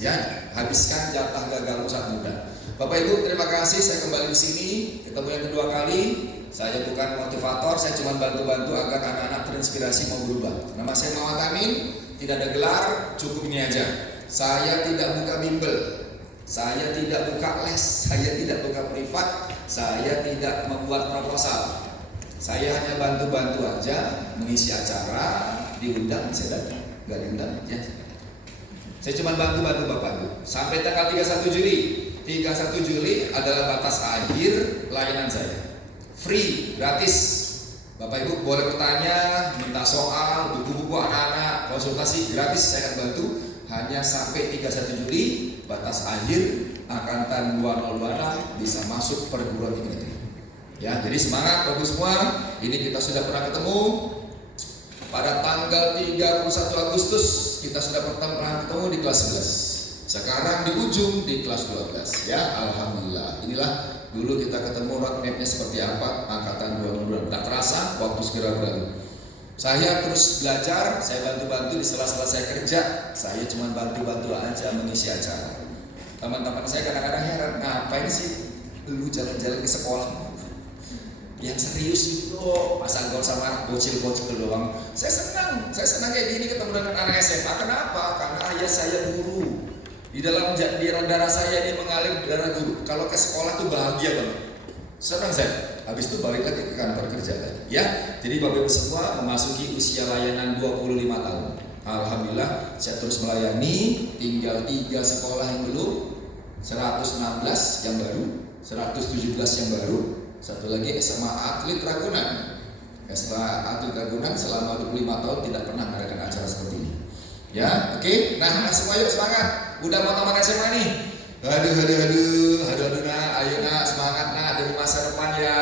Ya, habiskan jatah gagal saat muda. Bapak Ibu, terima kasih. Saya kembali di sini, ketemu yang kedua kali. Saya bukan motivator, saya cuma bantu-bantu agar anak-anak terinspirasi mau berubah. Nama saya Muhammad Amin, tidak ada gelar, cukup ini aja. Saya tidak buka bimbel, saya tidak buka les, saya tidak buka privat, saya tidak membuat proposal. Saya hanya bantu-bantu aja, mengisi acara, diundang saya datang, nggak diundang ya. Saya cuma bantu-bantu Bapak Ibu. Sampai tanggal 31 Juli. 31 Juli adalah batas akhir layanan saya. Free, gratis. Bapak Ibu boleh bertanya, minta soal, buku-buku anak-anak, konsultasi gratis saya akan bantu. Hanya sampai 31 Juli batas akhir angkatan 2026 bisa masuk perguruan tinggi negeri. Ya, jadi semangat Bapak semua. Ini kita sudah pernah ketemu. Pada tanggal 31 Agustus kita sudah pernah ketemu di kelas 11. Sekarang di ujung di kelas 12 ya, alhamdulillah. Inilah dulu kita ketemu roadmapnya seperti apa angkatan 2022. Tak terasa waktu segera berlalu. Saya terus belajar, saya bantu-bantu di sela-sela saya kerja. Saya cuma bantu-bantu aja mengisi acara. Teman-teman saya kadang-kadang heran, ngapain sih lu jalan-jalan ke sekolah? Yang serius itu pasang gol sama anak bocil-bocil doang. Saya senang kayak gini ketemu dengan anak SMA. Kenapa? Karena ayah saya guru. Di dalam darah saya ini mengalir darah guru. Kalau ke sekolah tuh bahagia banget. Senang saya. Habis itu balik lagi ke kantor kerja lagi. Ya, jadi Bapak Ibu semua memasuki usia layanan 25 tahun. Alhamdulillah saya terus melayani. Tinggal 3 sekolah yang belum, 116 yang baru, 117 yang baru. Satu lagi SMA Atlet Ragunan. SMA Atlet Ragunan selama 25 tahun tidak pernah mengadakan acara seperti ini. Ya, oke. Nah, anak semua yuk semangat. Udah mau tamat SMA nih. Aduh nak, ayo nak semangat nak demi masa depan ya.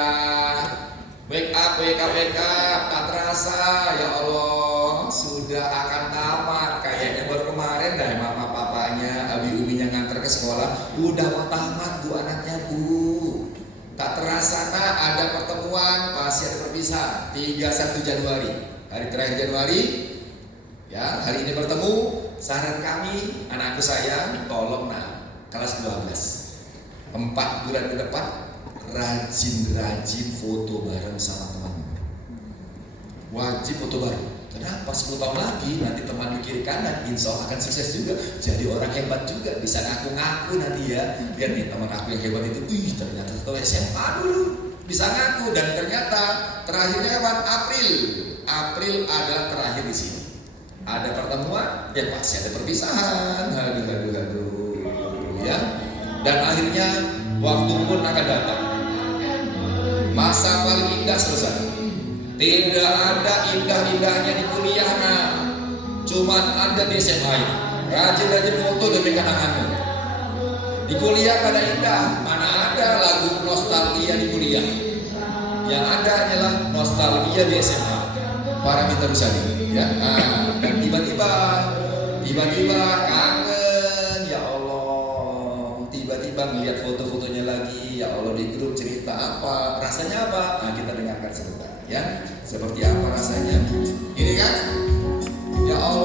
Wake up. Tak terasa ya Allah sudah akan tamat. Kayaknya baru kemarin dah mama papanya, abi uminya nganter ke sekolah. Udah mau tamat bu anaknya bu. Tak terasa nak ada pertemuan pasti ada perpisahan 31 Januari hari terakhir Januari ya, hari ini bertemu. Saran kami anakku sayang tolong nak kelas 12 4 bulan ke depan rajin foto bareng sama teman, wajib foto bareng. Kenapa? 10 tahun lagi nanti teman di kiri kanan insya Allah akan sukses juga, jadi orang hebat juga, bisa ngaku-ngaku nanti ya. Lihat nih teman aku yang hebat itu, ternyata itu SMA dulu bisa ngaku. Dan ternyata terakhirnya kapan? April adalah terakhir di sini. Ada pertemuan, ya pasti ada perpisahan. Aduh ya. Dan akhirnya waktu pun akan datang. Masa paling indah selesai. Tidak ada indah-indahnya di kuliah nah. Cuman ada di SMA ini. Rajin foto demi kenanganmu. Di kuliah ada indah. Mana ada lagu nostalgia di kuliah. Yang ada hanyalah nostalgia di SMA. Para mitra Rusadi ya. Dan tiba-tiba kangen ya Allah. Tiba-tiba melihat foto-fotonya lagi. Ya Allah di grup cerita apa. Rasanya apa? Nah kita dengarkan sebentar. Ya, seperti apa rasanya? Ini kan, ya Allah.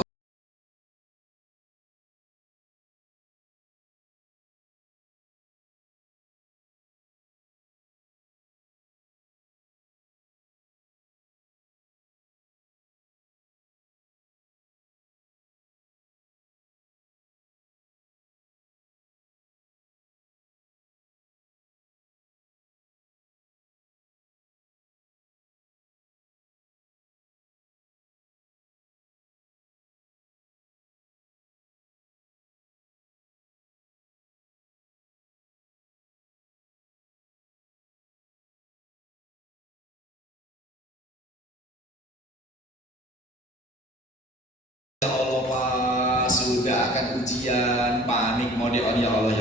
Ya Allah Pak, sudah akan ujian, panik mau ya Allah.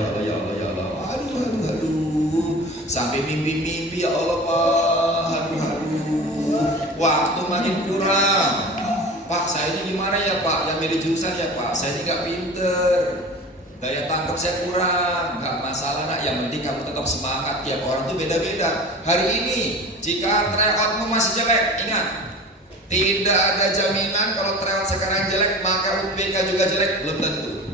Aduh. Sampai mimpi ya Allah Pak. Aduh. Waktu makin kurang. Pak, saya ini gimana ya Pak? Yang milih jurusan ya Pak. Saya ini gak pinter. Daya tangkap saya kurang. Gak masalah nak, yang penting kamu tetap semangat. Tiap orang tuh beda-beda. Hari ini, jika tryoutmu masih jelek, ingat. Tidak ada jaminan kalau tryout sekarang jelek maka UPK juga jelek, belum tentu.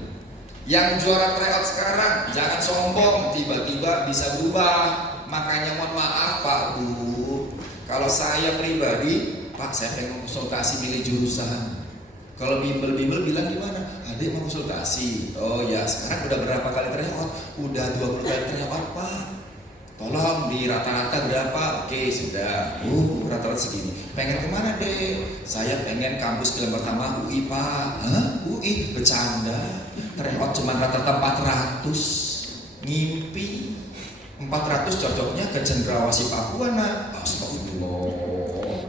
Yang juara tryout sekarang jangan sombong, tiba-tiba bisa berubah. Makanya mohon maaf Pak Bu, kalau saya pribadi, Pak saya pengen konsultasi milih jurusan. Kalau bimbel bilang gimana? Adik mau konsultasi. Oh ya, sekarang udah berapa kali tryout? Udah 20 kali tryout Pak. Tolong di rata-rata berapa? Oke sudah. Rata-rata segini. Pengen kemana deh? Saya pengen kampus film pertama UI Pak. Hah? UI? Bercanda. Tryout cuma rata-rata 400. Ngimpi. 400 cocoknya ke Cendrawasih Papua nak. Astagfirullah.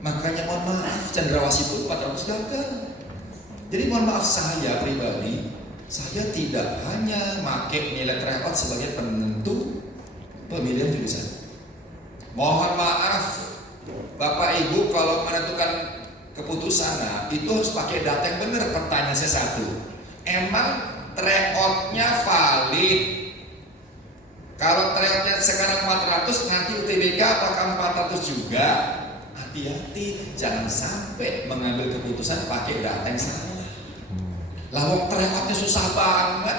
Makanya mohon maaf, Cendrawasih pun 400 gagal. Jadi mohon maaf saya pribadi, saya tidak hanya pakai nilai tryout sebagai penentu pemilihan jurusan. Mohon maaf, Bapak Ibu kalau menentukan keputusan, nah, itu harus pakai data yang benar. Pertanyaan saya satu, emang tryoutnya valid? Kalau tryoutnya sekarang 400, nanti UTBK apakah 400 juga? Hati-hati, jangan sampai mengambil keputusan pakai data yang salah. Lawak tryoutnya susah banget.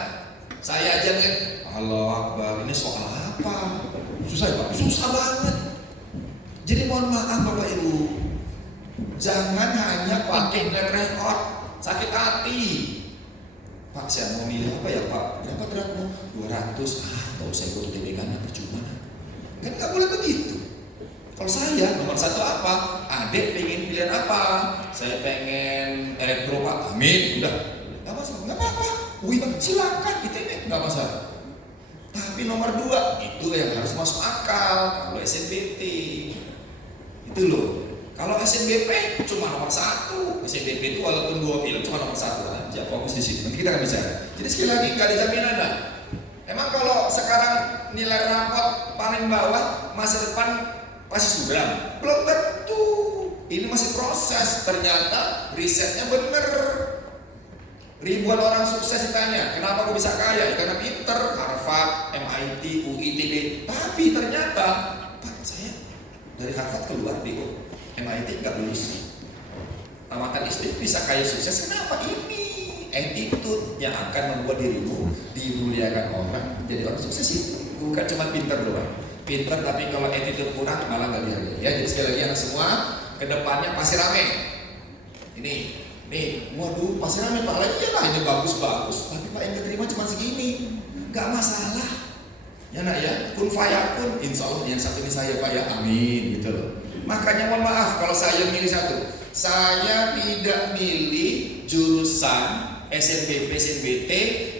Saya aja nih, Allah Akbar, ini soal apa? Susah ya Pak? Susah banget. Jadi mohon maaf Bapak Ibu, jangan hanya pakai nilai tryout, sakit hati. Pak saya mau milih apa ya Pak? Berapa beratmu? 200. Kalau saya ikut UTBK percuma. Kan nggak boleh begitu. Kalau saya nomor satu apa? Adik pengen pilihan apa? Saya pengen elektro Pak. Amin. Udah. Nggak masalah. Nggak apa-apa. Wih silakan ITB. Nggak masalah. Tapi nomor 2 itu yang harus masuk akal. Kalau SNBT itu loh. Kalau SNBP cuma nomor 1. SNBP itu walaupun 2 film cuma nomor 1 aja. Fokus di situ. Nanti kita akan bicara. Jadi sekali lagi nggak ada jaminan dah. Emang kalau sekarang nilai rapot paling bawah masa depan pasti suram? Belum tentu. Ini masih proses. Ternyata risetnya bener. Ribuan orang sukses ditanya, kenapa kok bisa kaya? Ya, karena pinter, Harvard, MIT, UI, ITB. Tapi ternyata, Pak saya dari Harvard keluar di MIT nggak lulus. Tamatan SD bisa kaya sukses. Kenapa? Ini attitude yang akan membuat dirimu dimuliakan orang, jadi orang sukses itu. Bukan cuma pinter doang. Pinter tapi kalau attitude kurang malah nggak dihargai. Ya, jadi sekali lagi anak semua, kedepannya pasti rame. Nih, waduh, pasti rame Pak. Lagi lah ini bagus-bagus. Tapi Pak yang diterima cuma segini, nggak masalah. Ya nak ya, kun fayakun. Insya Allah yang satu ini saya Pak ya, amin gitu loh. Makanya mohon maaf kalau saya milih satu. Saya tidak milih jurusan SNBP, SNBT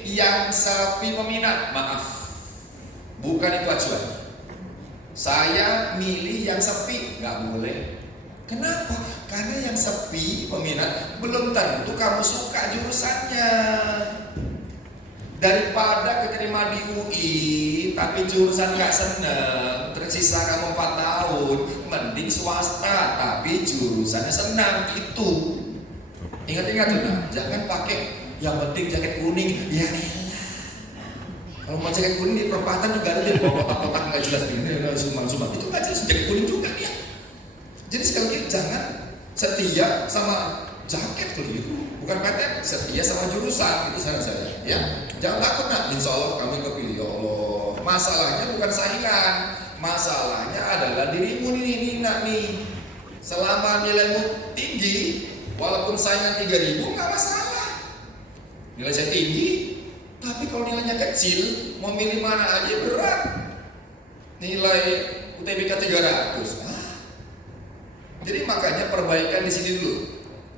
yang sepi peminat. Maaf, bukan itu acuan. Saya milih yang sepi, nggak boleh. Kenapa? Karena yang sepi peminat belum tentu kamu suka jurusannya. Daripada keterima di UI tapi jurusan nggak seneng, tersisa kamu 4 tahun, mending swasta tapi jurusannya senang. Itu ingat-ingat tuh, nah, jangan pakai yang penting jaket kuning. Ya elah, kalau mau jaket kuning di perempatan juga ada di kotak-kotak nggak jelas ini, sumbang-sumbang itu nggak jelas jaket kuning juga ya. Jadi sekali lagi jangan setia sama jaket keliru, bukan PTN, setia sama jurusan. Itu saran saya ya. Jangan takut nak, insya Allah kamu kepilih. Ya Allah, masalahnya bukan saingan, masalahnya adalah dirimu nih nak nih. Selama nilaimu tinggi, walaupun saingan 3.000 nggak masalah. Nilai saya tinggi, tapi kalau nilainya kecil, mau milih mana aja berat. Nilai UTBK 300. Jadi makanya perbaikan di sini dulu,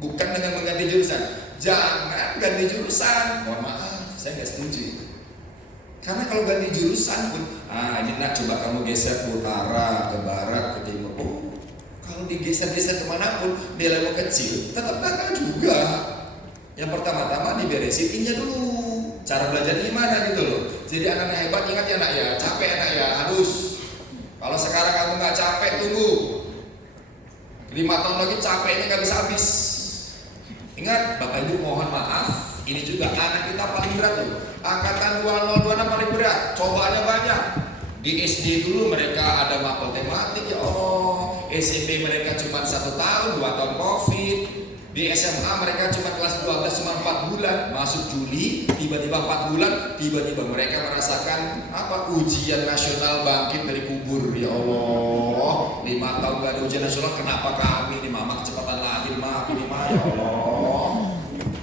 bukan dengan mengganti jurusan. Jangan ganti jurusan. Mohon maaf, saya nggak setuju itu. Karena kalau ganti jurusan pun, ini nak coba kamu geser ke utara, ke barat, ke timur. Oh, kalau digeser-geser kemanapun, nilaimu kecil, tetap gagal juga. Yang pertama-tama diberesin innya dulu. Cara belajar gimana gitu loh. Jadi anak hebat, ingat ya nak ya, capek anak ya, harus. Kalau sekarang kamu nggak capek, tunggu 5 tahun lagi capeknya nggak bisa habis. Ingat, Bapak Ibu mohon maaf, ini juga anak kita paling berat tuh. Angkatan 2026 paling berat, cobaannya banyak. Di SD dulu mereka ada mapel tematik ya Allah. SMP mereka cuma 1 tahun, 2 tahun COVID. Di SMA mereka cuma kelas 12 cuma 4 bulan, masuk Juli, tiba-tiba 4 bulan, tiba-tiba mereka merasakan apa ujian nasional bangkit dari kubur. Ya Allah, 5 tahun gak ada ujian nasional, kenapa kami nih mama kecepatan lahir mah, ini mah ya Allah.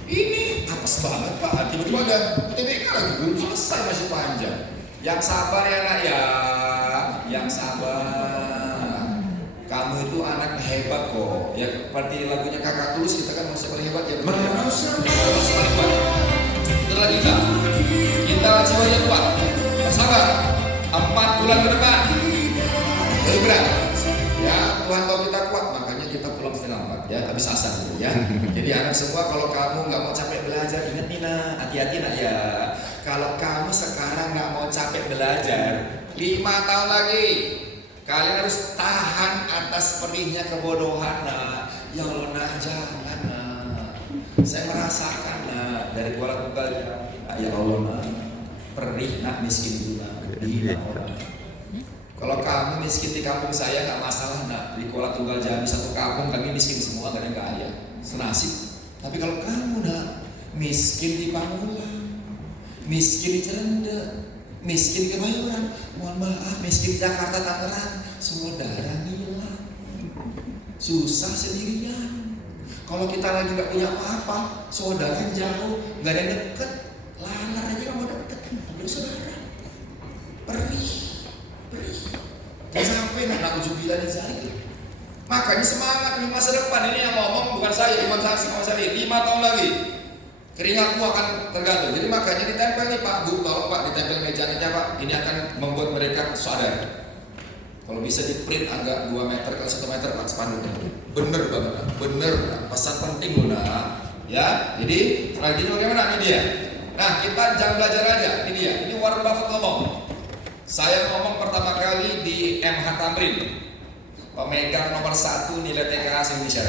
Ini apes banget Pak, tiba-tiba ada TBK lagi, belum selesai masih panjang. Yang sabar ya nak ya, yang sabar. Kamu itu anak hebat kok. Ya seperti lagunya Kakak Tulus, kita kan masih paling hebat ya. Masih paling hebat. Itu lagi kita jiwanya kuat, sabar. 4 bulan ke depan. Lebih berat. Ya Tuhan tahu kita kuat, makanya kita pulang setengah 4 ya, habis asar gitu ya. Jadi anak semua, kalau kamu nggak mau capek belajar, ingat nih nak, hati-hati nak ya. Kalau kamu sekarang nggak mau capek belajar, 5 tahun lagi kalian harus tahan atas perihnya kebodohan nak. Ya Allah nak, jangan nak. Saya merasakan nak dari Kuala Tunggal. Ya Allah nak, perih nak miskin itu nak. Kalau kamu miskin di kampung saya nggak masalah nak. Di Kuala Tunggal Jambi satu kampung kami miskin semua, gak ada yang kaya, senasib. Tapi kalau kamu nak miskin di Pamulang, miskin di Cerenda, miskin di Kemayoran, mohon maaf, miskin di Jakarta, Tangerang, saudara hilang, susah sendirian. Kalau kita lagi nggak punya apa-apa, saudara jauh, nggak ada yang deket, lalar aja nggak mau deket, ambil saudara, perih. Jangan sampai nak ujubillah di zalik. Makanya semangat di masa depan, ini yang ngomong bukan saya, Imam Saksi sama saya. 5 tahun lagi keringatmu akan tergantung. Jadi makanya ditempel nih Pak, Bu, tolong Pak ditempel mejanya Pak. Ini akan membuat mereka sadar. Kalau bisa di print agak 2 meter ke 1 meter Pak spanduknya. Bener banget, bener. Pesan penting loh nak. Ya, jadi selanjutnya bagaimana ini dia? Nah kita jangan belajar aja. Ini dia. Ini Warren Buffett ngomong. Saya ngomong pertama kali di MH Tamrin, pemegang nomor 1 nilai TKA se-Indonesia.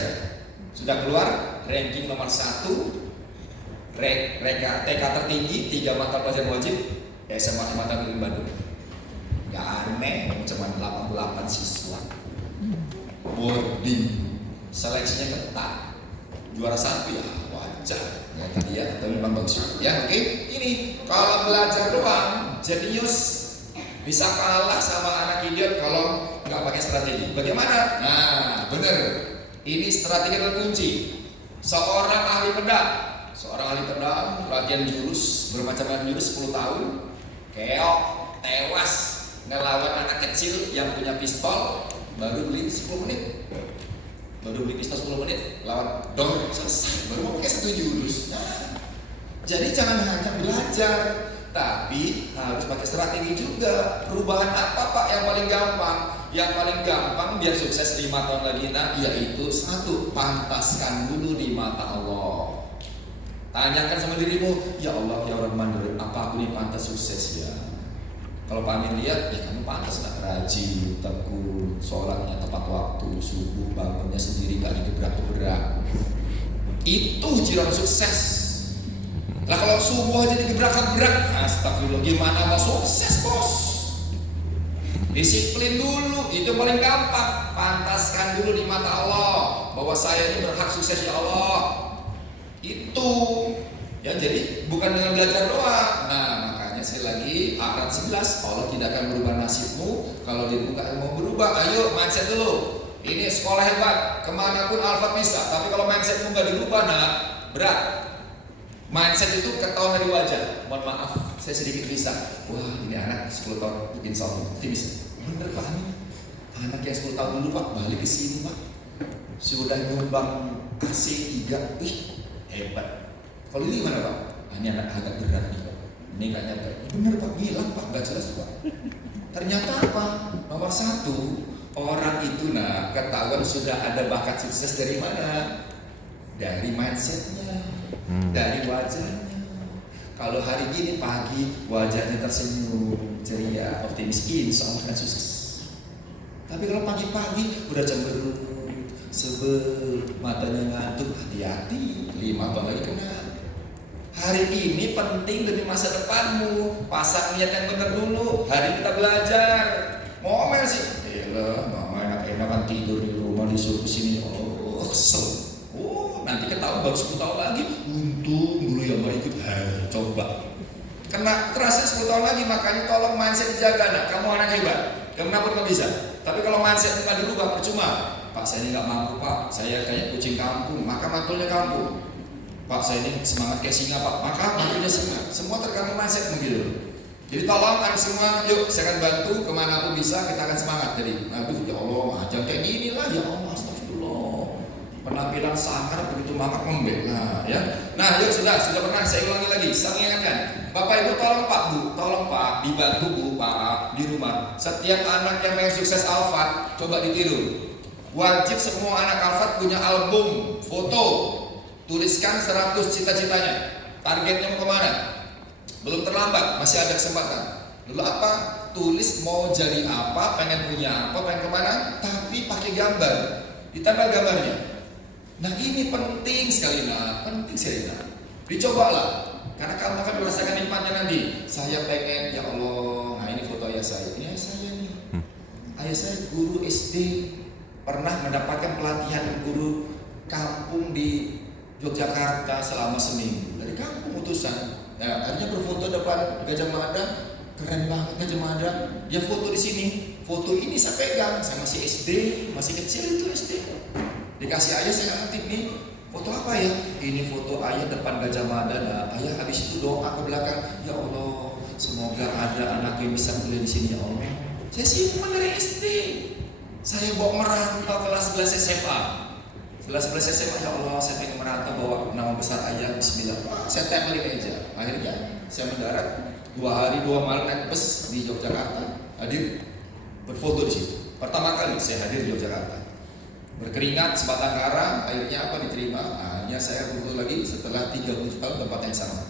Sudah keluar ranking nomor 1, TK tertinggi, 3 mata pelajaran wajib, SMA Tamrin Bandung. Gak aneh, cuma 88 siswa. Boarding, seleksinya ketat. Juara 1 ya wajar, ya tadi ya, tapi memang bagus. Ya oke, ini kalau belajar doang, jenius. Bisa kalah sama anak idiot kalau nggak pakai strategi. Bagaimana? Nah, bener. Ini strategi adalah kunci. Seorang ahli pedang, latihan jurus, bermacam-macam jurus 10 tahun, keok, tewas, ngelawan anak kecil yang punya pistol, baru beli 10 menit. Baru beli pistol 10 menit, lawan dong, selesai. Baru mau pakai 1 jurus. Nah, jadi jangan hanya belajar, tapi harus pakai strategi juga. Perubahan apa Pak yang paling gampang? Yang paling gampang biar sukses 5 tahun lagi nak, yaitu 1, pantaskan dulu di mata Allah. Tanyakan sama dirimu, ya Allah ya Rahman, apa aku ini pantas sukses ya? Kalau Pak Amin lihat, ya kamu pantas nak, rajin, tekun, sholatnya tepat waktu, subuh bangunnya sendiri, gak digebrak-gebrak. Itu ciri orang sukses. Lah kalau subuh aja digebrak-gebrak, astagfirullah, gimana mau sukses bos? Disiplin dulu, itu paling gampang. Pantaskan dulu di mata Allah bahwa saya ini berhak sukses ya Allah. Itu ya, jadi bukan dengan belajar doang. Nah makanya sekali lagi ayat 11, Allah tidak akan berubah nasibmu kalau dirimu gak mau berubah. Ayo mindset dulu. Ini sekolah hebat, kemanapun Alfa bisa. Tapi kalau mindsetmu gak dirubah nak, berat. Mindset itu ketahuan dari wajah. Mohon maaf, saya sedikit bisa. Wah ini anak 10 tahun insya Allah bisa. Bener Pak, anak yang 10 tahun dulu Pak balik ke sini Pak, sudah nyumbang AC 3, hebat. Kalau ini gimana Pak? Ini anak agak berat nih Pak. Ini gak nyampe. Bener Pak, hilang Pak, gak jelas Pak. Ternyata apa? Nomor 1, orang itu nak ketahuan sudah ada bakat sukses dari mana? Dari mindsetnya, dari wajahnya. Kalau hari gini pagi wajahnya tersenyum, ceria, optimis, insya Allah akan sukses. Tapi kalau pagi-pagi udah cemberut, sebel, matanya ngantuk, hati-hati, 5 tahun lagi kena. Hari ini penting demi masa depanmu. Pasang niat yang benar dulu. Hari kita belajar. Ngomel sih, elah, mama enak-enakan tidur di rumah disuruh kesini. Oh, kesel. nanti ketahuan baru 10 tahun lagi. Untung dulu yang mau ikut. Coba. Kena kerasa 10 tahun lagi, makanya tolong mindset dijaga nak. Kamu anak hebat, kenapa nggak bisa? Tapi kalau mindset nggak dirubah percuma. Pak saya ini nggak mampu pak, saya kayak kucing kampung, maka mantulnya kampung. Pak saya ini semangat kayak singa pak, maka mantulnya singa. Semua tergantung mindset begitu. Jadi tolong anak semua, yuk saya akan bantu kemana pun bisa, kita akan semangat. Jadi, aduh ya Allah, jangan kayak gini lah ya Allah, astagfirullah. Penampilan sangar begitu mamak membek. Nah, ya. Nah, yuk sudah pernah saya ulangi lagi. Saya ingatkan, Bapak Ibu tolong Pak, dibantu Bu, Pak di rumah. Setiap anak yang pengen sukses Alfat, coba ditiru. Wajib semua anak Alfat punya album foto. Tuliskan 100 cita-citanya. Targetnya mau kemana? Belum terlambat, masih ada kesempatan. Lalu apa? Tulis mau jadi apa, pengen punya apa, pengen kemana, tapi pakai gambar. Ditambah gambarnya. Nah ini penting sekali nah. Dicobalah, karena kamu akan merasakan nikmatnya nanti. Saya pengen, ya Allah, nah ini foto ayah saya. Ini ayah saya nih. Ayah saya guru SD, pernah mendapatkan pelatihan guru kampung di Yogyakarta selama seminggu. Dari kampung utusan. Ya, akhirnya berfoto depan Gajah Mada, keren banget Gajah Mada. Dia foto di sini, foto ini saya pegang. Saya masih SD, masih kecil itu SD. Dikasih ayah saya ngetik nih, foto apa ya? Ini foto ayah depan Gajah Mada. Nah, ayah habis itu doa ke belakang, ya Allah, semoga ada anak yang bisa kuliah di sini ya Allah. Saya simpan dari SD. Saya bawa merantau kelas 11 SMA. Kelas 11 SMA, ya Allah, saya pengen merantau bawa nama besar ayah, bismillah. Saya tempel di meja. Akhirnya saya mendarat 2 hari 2 malam naik bus di Yogyakarta. Hadir berfoto di situ. Pertama kali saya hadir di Yogyakarta. Berkeringat sebatang kara, akhirnya apa diterima? Akhirnya saya foto lagi setelah 30 tahun tempat yang sama.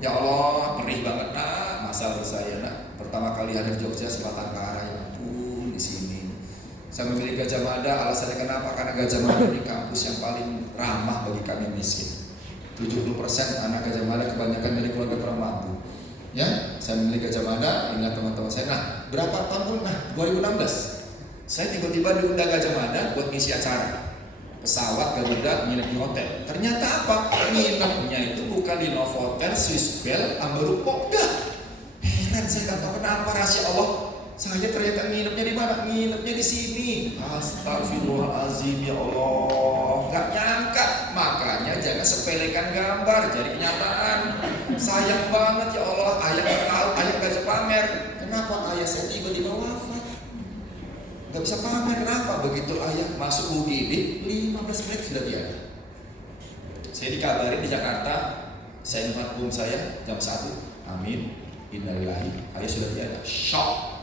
Ya Allah, perih banget nak, masa lalu saya nak. Pertama kali hadir di Jogja sebatang kara, ya ampun di sini. Saya memilih Gajah Mada, alasannya kenapa? Karena Gajah Mada di kampus yang paling ramah bagi kami miskin. 70% anak Gajah Mada kebanyakan dari keluarga kurang mampu. Ya, saya memilih Gajah Mada, ingat teman-teman saya. Nah, berapa tahun? Nah, 2016. Saya tiba-tiba diundang Gajah Mada buat ngisi acara. Pesawat Garuda nginep di hotel. Ternyata apa? Nginepnya itu bukan di Novotel, Swissbell, Ambarupo, enggak. Heran saya nggak tahu kenapa rahasia Allah. Saya ternyata nginepnya di mana? Nginepnya di sini. Astagfirullahalazim ya Allah. Gak nyangka. Makanya jangan sepelekan gambar, jadi kenyataan. Sayang banget ya Allah. Ayah gak tahu, ayah gak pamer. Kenapa ayah saya tiba-tiba wafat? Gak bisa pamer, kenapa? Begitu ayah masuk UGD, 15 menit sudah tiada. Saya dikabarin di Jakarta, saya ingat umum saya jam 1. Amin. Innalillahi. Ayah sudah tiada. Shock.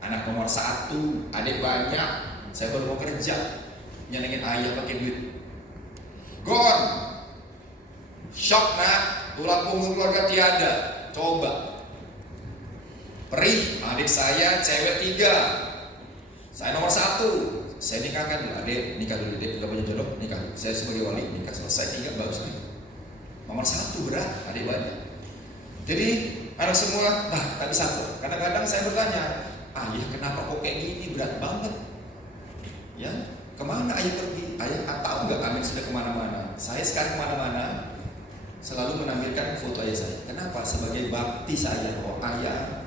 Anak nomor 1, adik banyak. Saya baru mau kerja, nyenengin ayah pakai duit. Gone. Shock nak, tulang punggung keluarga tiada. Coba. Perih, adik saya cewek 3. Saya nomor 1. Saya nikahkan, adik nikah dulu, adik udah punya jodoh, nikah. Saya sebagai wali nikah selesai 3 baru saya. Nomor 1 berat, adik banyak. Jadi anak semua, nah tapi satu. Kadang-kadang saya bertanya, ayah kenapa kok kayak gini, berat banget? Ya, kemana ayah pergi? Ayah tahu nggak Amin sudah kemana-mana? Saya sekarang kemana-mana selalu menampilkan foto ayah saya. Kenapa? Sebagai bakti saya bahwa ayah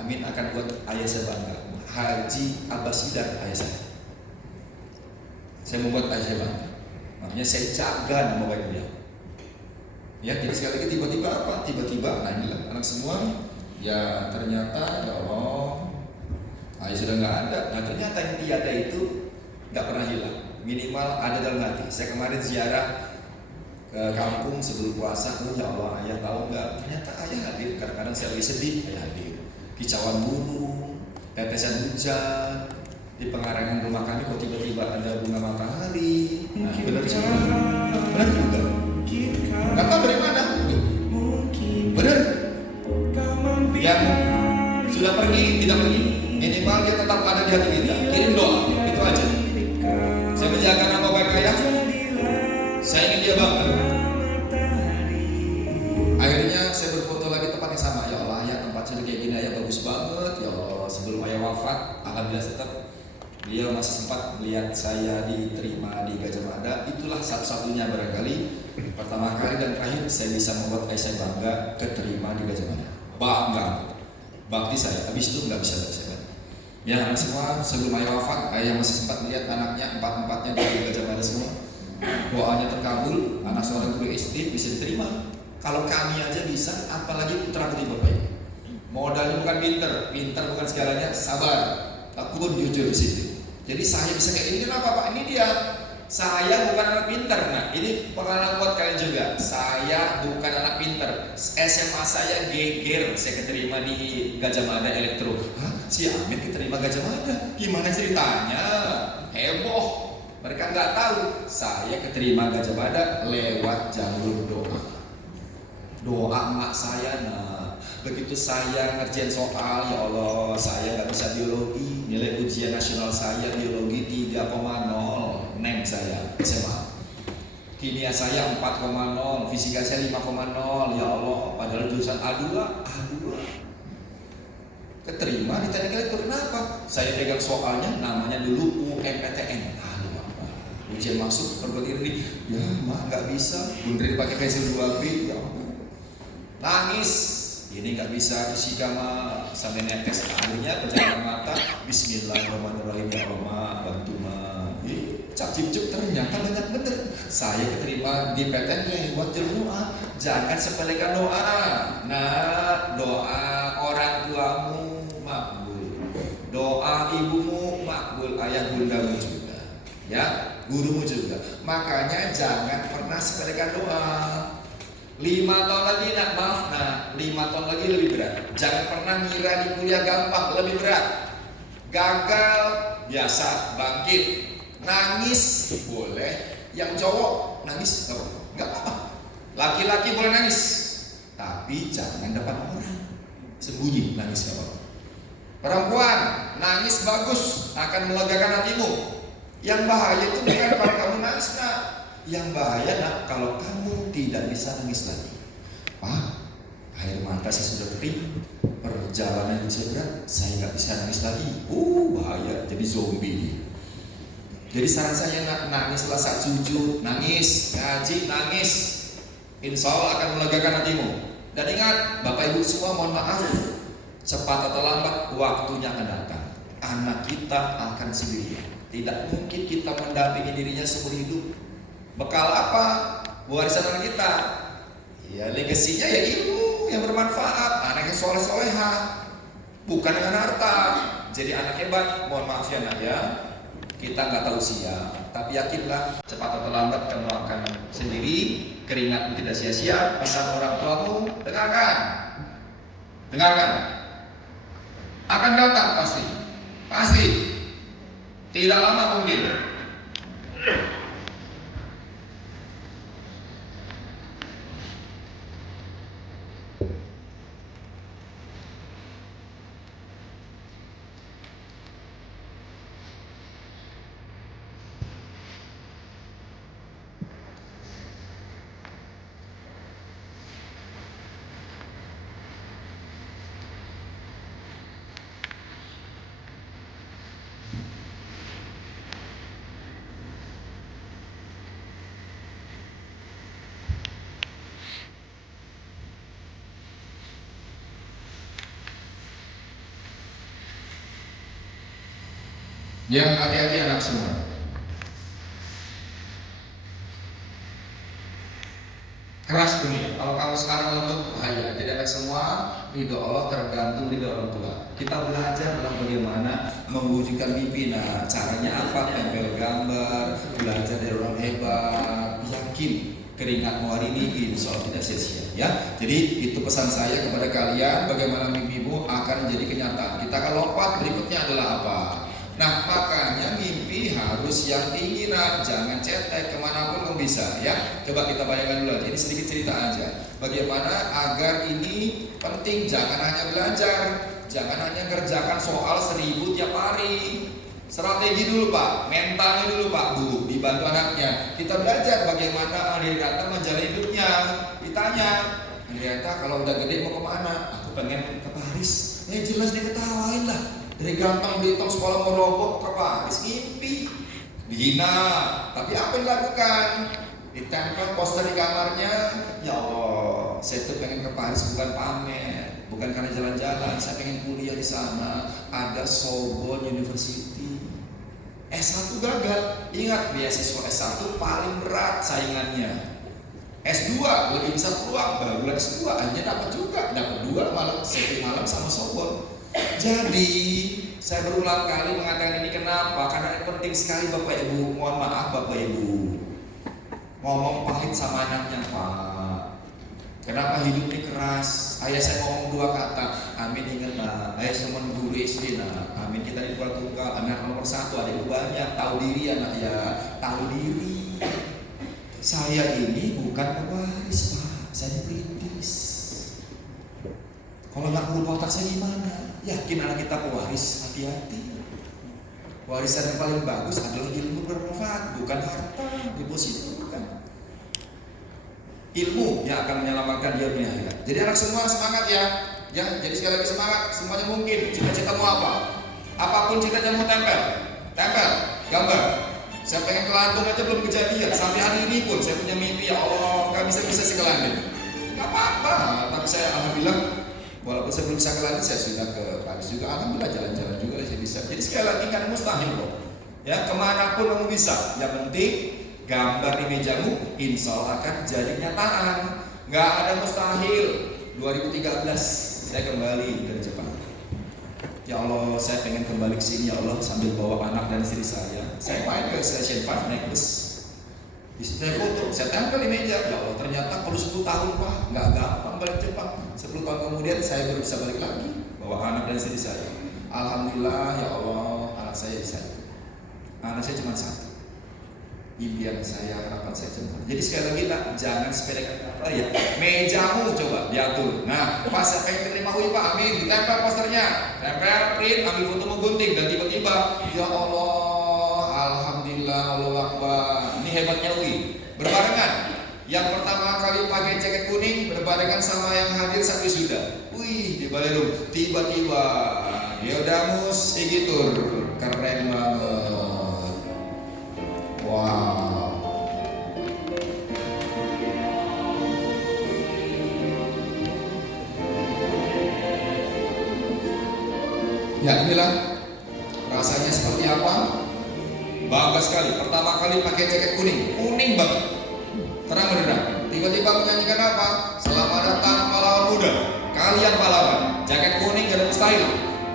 Amin akan buat ayah saya bangga. Haji Abasidar ayah saya. Saya membuat ayah saya bangga. Makanya saya jaga nama baik beliau. Ya, jadi sekali lagi tiba-tiba apa? Tiba-tiba, nah inilah anak semua. Ya ternyata ya Allah, ayah sudah nggak ada. Nah ternyata yang tiada itu nggak pernah hilang. Minimal ada dalam hati. Saya kemarin ziarah ke kampung sebelum puasa. Oh ya Allah, ayah tahu nggak? Ternyata ayah hadir. Kadang-kadang saya lagi sedih, ayah hadir. Kicauan burung, tetesan hujan. Di pengarangan rumah kami kok tiba-tiba ada bunga matahari. Nah benar juga. Benar juga. Nggak tahu dari mana. Benar. Yang sudah pergi, tidak pergi, minimal dia tetap ada di hati kita. Kirim doa, itu aja. Saya menjaga nama baik ayah. Saya ingin dia bangga. Akhirnya saya berfoto lagi tempat yang sama. Ya Allah, ayah tempat saya kayak gini, ayah bagus banget. Ya Allah, sebelum ayah wafat, alhamdulillah tetap Beliau masih sempat melihat saya diterima di Gajah Mada. Itulah satu-satunya barangkali pertama kali dan terakhir saya bisa membuat saya bangga keterima di Gajah Mada. Bangga, bakti saya. Habis itu nggak bisa saya. Ya anak semua, sebelum ayah wafat, ayah masih sempat melihat anaknya empat-empatnya di Gajah Mada semua. Doanya terkabul, anak seorang guru SD bisa diterima. Kalau kami aja bisa, apalagi putra putri bapak ini. Modalnya bukan pinter bukan segalanya, sabar. Aku pun jujur di situ. Jadi saya bisa kayak ini kenapa Pak? Ini dia. Saya bukan anak pinter. Nah, ini pengalaman buat kalian juga. Saya bukan anak pinter. SMA saya geger. Saya keterima di Gajah Mada Elektro. Hah? Si Amin keterima Gajah Mada? Gimana ceritanya? Heboh. Mereka nggak tahu. Saya keterima Gajah Mada lewat jalur doa. Doa emak saya. Nah, begitu saya ngerjain soal, ya Allah, saya nggak bisa biologi. Nilai ujian nasional saya biologi 3,0, NEM saya SMA. Kimia saya 4,0, fisika saya 5,0. Ya Allah, padahal jurusan A2. Keterima di teknik elektro. Kenapa? Saya pegang soalnya, namanya dulu UMPTN. Ujian masuk perguruan tinggi. Ya mak nggak bisa. Bunderin pakai pensil 2B. Ya Allah, nangis. Ini nggak bisa fisika mah, sampai netes akhirnya pencahayaan mata. Bismillahirrahmanirrahim, ya Allah bantu mah. Cap cipcuk ternyata banyak bener. Saya keterima di PTN lewat doa. Jangan sepelekan doa. Nah, doa orang tuamu makbul, doa ibumu makbul, ayah bundamu juga, ya, gurumu juga. Makanya jangan pernah sepelekan doa. 5 tahun lagi nak maaf, 5 tahun lagi lebih berat. Jangan pernah ngira di kuliah gampang, lebih berat. Gagal biasa, bangkit. Nangis boleh. Yang cowok nangis nggak apa-apa. Laki-laki boleh nangis, tapi jangan depan orang. Sembunyi nangis nggak apa-apa. Perempuan nangis bagus, akan melegakan hatimu. Yang bahaya itu bukan kalau kamu nangis nak. Yang bahaya nak kalau kamu tidak bisa nangis lagi. Pak, air mata saya sudah kering, perjalanan saya berat, saya nggak bisa nangis lagi. Bahaya, jadi zombie. Jadi saran saya nak, nangislah saat sujud, nangis, ngaji, nangis. Insya Allah akan melegakan hatimu. Dan ingat, Bapak Ibu semua mohon maaf, cepat atau lambat waktunya akan datang. Anak kita akan sendirian. Tidak mungkin kita mendampingi dirinya seumur hidup. Bekal apa? Warisan anak kita. Ya legasinya ya ilmu yang bermanfaat. Anak yang soleh-soleha, bukan dengan harta. Jadi anak hebat. Mohon maaf ya nak ya. Kita nggak tahu usia, tapi yakinlah cepat atau lambat kamu akan sendiri. Keringatmu tidak sia-sia. Pesan orang tuamu, dengarkan. Akan datang pasti. Tidak lama mungkin. Yang hati-hati anak semua. Keras dunia. Kalau kamu sekarang lembut bahaya. Jadi anak semua, ridho Allah tergantung ridho orang tua. Kita belajar dalam bagaimana mewujudkan mimpi. Nah, caranya apa? Tempel gambar, belajar dari orang hebat, yakin keringat mewari mimpi, soal tidak sia-sia. Ya, jadi itu pesan saya kepada kalian. Bagaimana mimpimu akan menjadi kenyataan. Kita akan lompat. Berikutnya adalah apa? Nah, makanya mimpi harus yang tinggi nak, jangan cetek kemanapun kamu bisa ya. Coba kita bayangkan dulu aja, ini sedikit cerita aja. Bagaimana agar ini penting, jangan hanya belajar, jangan hanya kerjakan soal 1000 tiap hari. Strategi dulu Pak, mentalnya dulu Pak Bu, dibantu anaknya. Kita belajar bagaimana Andriata menjalani hidupnya. Ditanya, Andriata kalau udah gede mau kemana? Aku pengen ke Paris. Ya jelas diketawain lah. Dari Gampang Belitung sekolah mau roboh ke Paris, ngimpi, dihina. Tapi apa yang dilakukan? Ditempel poster di kamarnya. Ya Allah, saya tuh pengen ke Paris bukan pamer, bukan karena jalan-jalan. Saya pengen kuliah di sana. Ada Sorbonne University. S1 gagal. Ingat, beasiswa S1 paling berat saingannya. S2 lebih bisa peluang, baru S2 hanya dapat juga, dapat 2 malam, satu malam sama Sorbonne. Jadi saya berulang kali mengatakan ini kenapa? Karena ini penting sekali Bapak Ibu. Mohon maaf Bapak Ibu, ngomong pahit sama anaknya, Pak. Kenapa hidup ini keras? Ayah saya ngomong 2 kata, amin ingat nak. Ayah cuma guru SD nak. Amin kita di keluarga tunggal. Anak nomor 1 ada yang banyak. Tahu diri anak ya, tahu diri. Saya ini bukan pewaris Pak, saya perintis. Kalau nggak perlu otak saya gimana? Yakin anak kita pewaris, hati-hati. Warisan yang paling bagus adalah ilmu bermanfaat, bukan harta deposito, bukan. Ilmu yang akan menyelamatkan dia dunia akhirat. Jadi anak semua semangat ya. Ya, jadi sekali lagi semangat, semuanya mungkin. Cita-citamu apa? Apapun cita-citamu tempel, gambar. Saya pengen ke Lampung aja belum kejadian. Sampai hari ini pun saya punya mimpi, ya Allah, nggak bisa saya ke London. Nggak apa-apa, tapi saya alhamdulillah, walaupun saya belum bisa ke London, saya sudah ke Paris juga. Alhamdulillah jalan-jalan juga saya bisa. Jadi sekali lagi kan mustahil kok. Ya kemanapun kamu bisa. Yang penting gambar di mejamu, insya Allah akan jadi kenyataan. Nggak ada mustahil. 2013 saya kembali dari Jepang. Ya Allah, saya pengen kembali ke sini ya Allah sambil bawa anak dan istri saya. Saya main ke Station 5 naik bus. Di situ saya foto, saya tempel di meja. Ya Allah, ternyata perlu 10 tahun Pak, nggak gampang balik Jepang. 10 tahun kemudian saya baru bisa balik lagi bawa anak dan istri saya. Alhamdulillah ya Allah, anak saya bisa. Anak saya cuma 1. Impian saya, harapan saya cuma. Jadi sekali lagi nak, jangan sepelekan apa ya. Mejamu coba diatur. Nah, pas saya pengen terima UI Pak, amin, ditempel posternya, tempel, print, ambil foto menggunting dan tiba-tiba, ya Allah, alhamdulillah, Allah Akbar. Ini hebatnya UI. Berbarengan. Yang pertama kali pakai jaket kuning berbarengan sama yang hadir saat wisuda. Wih, di Balerum. Tiba-tiba, Yodamus Igitur, keren banget. Wow. Ya inilah rasanya seperti apa? Bangga sekali. Pertama kali pakai jaket kuning banget, terang benderang. Tiba-tiba menyanyikan apa? Selamat datang pahlawan muda. Kalian pahlawan. Jaket kuning gak ada mustahil.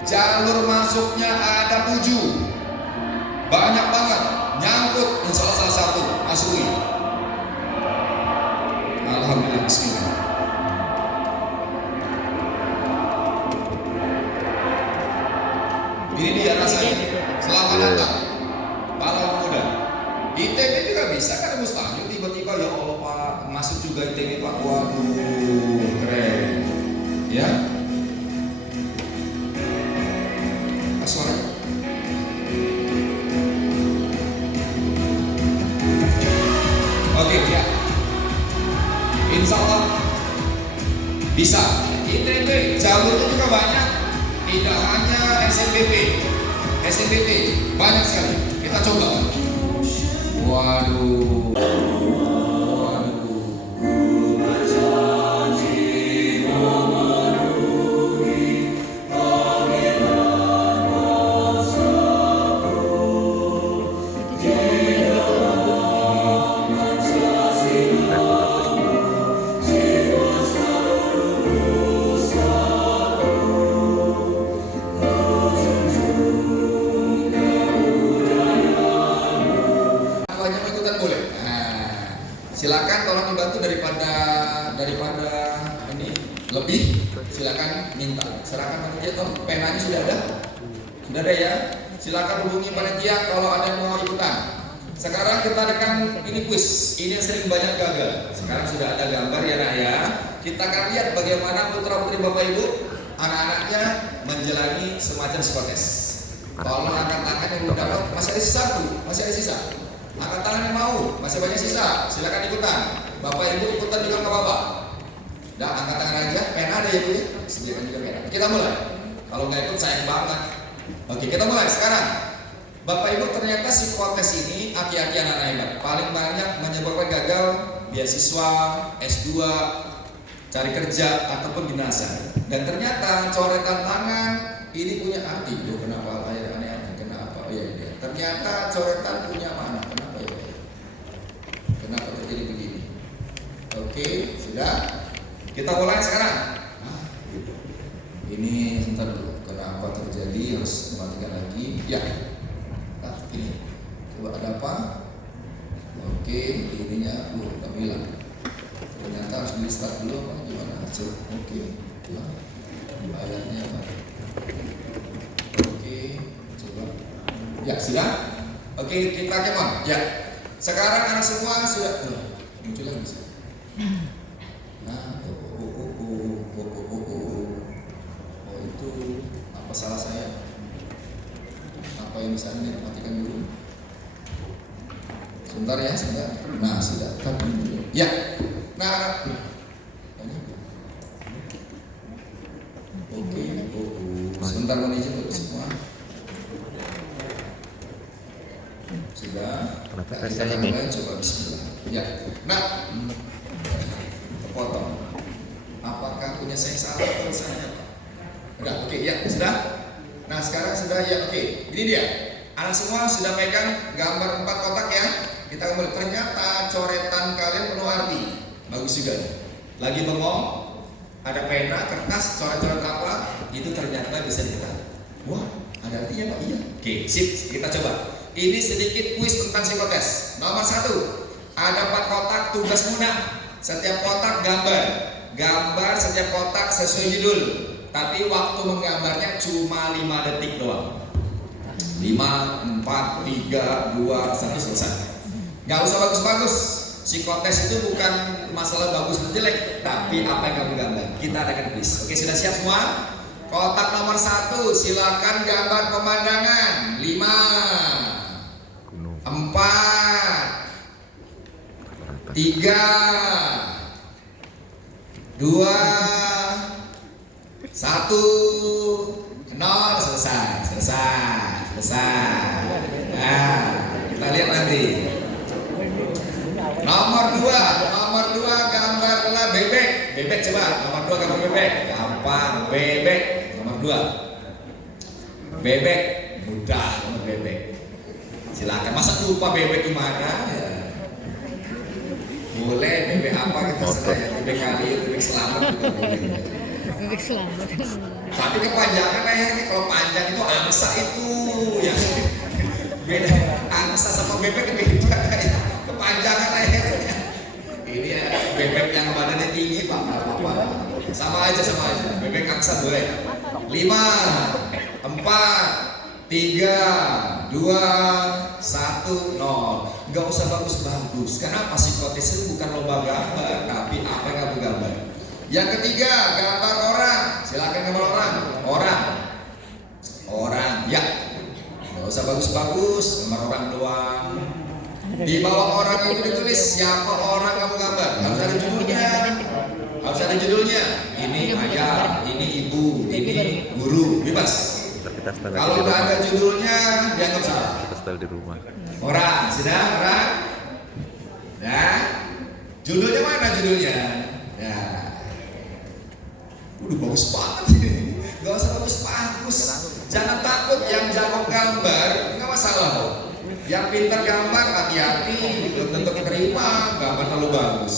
Jalur masuknya ada 7. Banyak banget. Nyangkut, insya Allah salah satu masuk. Alhamdulillah, bismillah. Ini dia rasanya. Selamat datang pahlawan muda. ITB juga bisa kan, mustahil tiba-tiba ya Allah Pak masuk juga ITB Pak. Waduh, keren. Ya. Suara. Oke ya, insya Allah bisa. ITB jalurnya juga banyak, tidak hanya SNBP banyak sekali. Kita coba. Waduh. Silakan tolong dibantu daripada ini lebih, silakan minta. Serahkan panitia, penanya sudah ada ya. Silakan hubungi panitia kalau ada yang mau ikutan. Sekarang kita adakan ini quiz. Ini yang sering banyak gagal. Sekarang sudah ada gambar ya nak ya. Kita akan lihat bagaimana putra putri bapak ibu anak-anaknya menjalani semacam psikotes. Tolong angkat tangan yang belum dapat. Masih ada sisa tuh, masih ada sisa. Angkat tangan yang mau, masih banyak sisa, silakan ikutan. Bapak ibu ikutan juga nggak apa-apa. Dah angkat tangan aja, pena ada ya bu ya, sediakan juga pena. Kita mulai. Kalau nggak ikut sayang banget. Oke, kita mulai sekarang. Bapak Ibu, ternyata psikotes ini aki-aki anak-anak hebat. Paling banyak menyebabkan gagal beasiswa, S2, cari kerja ataupun binasa. Dan ternyata coretan tangan ini punya arti. Loh, kenapa lahir aneh-aneh? Kenapa? Oh ya, ternyata coretan punya mana? Kenapa ya? Kenapa terjadi begini? Oke, sudah. Kita mulai sekarang. Ini sebentar dulu. Kenapa terjadi? Harus mematikan lagi. Ya. Nah, ini. Coba ada apa? Oke, ininya kami hilang. Ternyata harus di start dulu apa gimana? Oke. Ayatnya apa? Oke, coba. Ya, sudah? Oke, kita kemana? Ya. Sekarang anak semua sudah muncul lagi sih. Nah, itu apa salah saya? Apa yang bisa Anda matikan dulu? Sebentar ya, sebentar. Nah, sudah. Ya. Nah, oke. Sebentar mohon izin untuk semua. Sudah. Kita mulai, coba bismillah. Ya. Nah, terpotong. Apakah punya saya salah atau saya? Enggak, oke, ya, sudah. Nah, sekarang sudah ya, oke. Ini dia. Anak semua sudah pegang gambar 4 kotak ya. Kita kembali. Ternyata coretan kalian penuh arti. Bagus juga nih. Lagi bengong, ada pena, kertas, coret-coret apa? Itu ternyata bisa diketahui. Wah, ada artinya Pak? Iya. Oke, sip. Kita coba. Ini sedikit kuis tentang psikotes. Nomor 1, ada 4 kotak tugas mudah. Setiap kotak gambar. Gambar setiap kotak sesuai judul. Tapi waktu menggambarnya cuma 5 detik doang. 5, 4, 3, 2, 1, selesai. Gak usah bagus-bagus. Psikotes itu bukan masalah bagus atau jelek, tapi apa yang kamu gambar. Kita adakan kuis. Oke, sudah siap semua? Kotak nomor 1, silakan gambar pemandangan. 5, 4, 3, 2, 1, 0, selesai. Nah, kita lihat nanti. Nomor 2 gambarlah bebek. Bebek coba. Nomor 2 gambar bebek. Gampang, bebek. Nomor 2. Bebek, mudah nomor bebek. Silakan. Masa lupa bebek gimana? Ya. Boleh bebek apa kita serahkan, bebek kali, bebek selamat juga boleh. Bebek selamat. Tapi kepanjangan lehernya, kalau panjang itu angsa itu ya. Beda angsa sama bebek beda ya. Kepanjangan lehernya. Ini ya bebek yang badannya tinggi Pak, apa? Sama aja. Bebek angsa boleh. 5, 4, 3, 2, 1, 0. Gak usah bagus-bagus. Kenapa psikotes itu bukan lomba gambar, tapi apa yang kamu gambar. Yang ketiga, gambar orang. Silakan gambar orang. Orang. Ya. Gak usah bagus-bagus, gambar orang doang. Di bawah orang itu ditulis siapa orang kamu gambar. Harus ada judulnya. Ini ayah, ini ibu, ini guru. Bebas. Kalau nggak ada judulnya, dianggap salah. Kita setel di rumah. Orang, sudah orang. Ya. Judulnya mana judulnya? Ya. Udah bagus banget ini. Gak usah bagus-bagus. Jangan takut yang jago gambar, nggak masalah kok. Yang pintar gambar hati-hati, belum tentu keterima gambar terlalu bagus.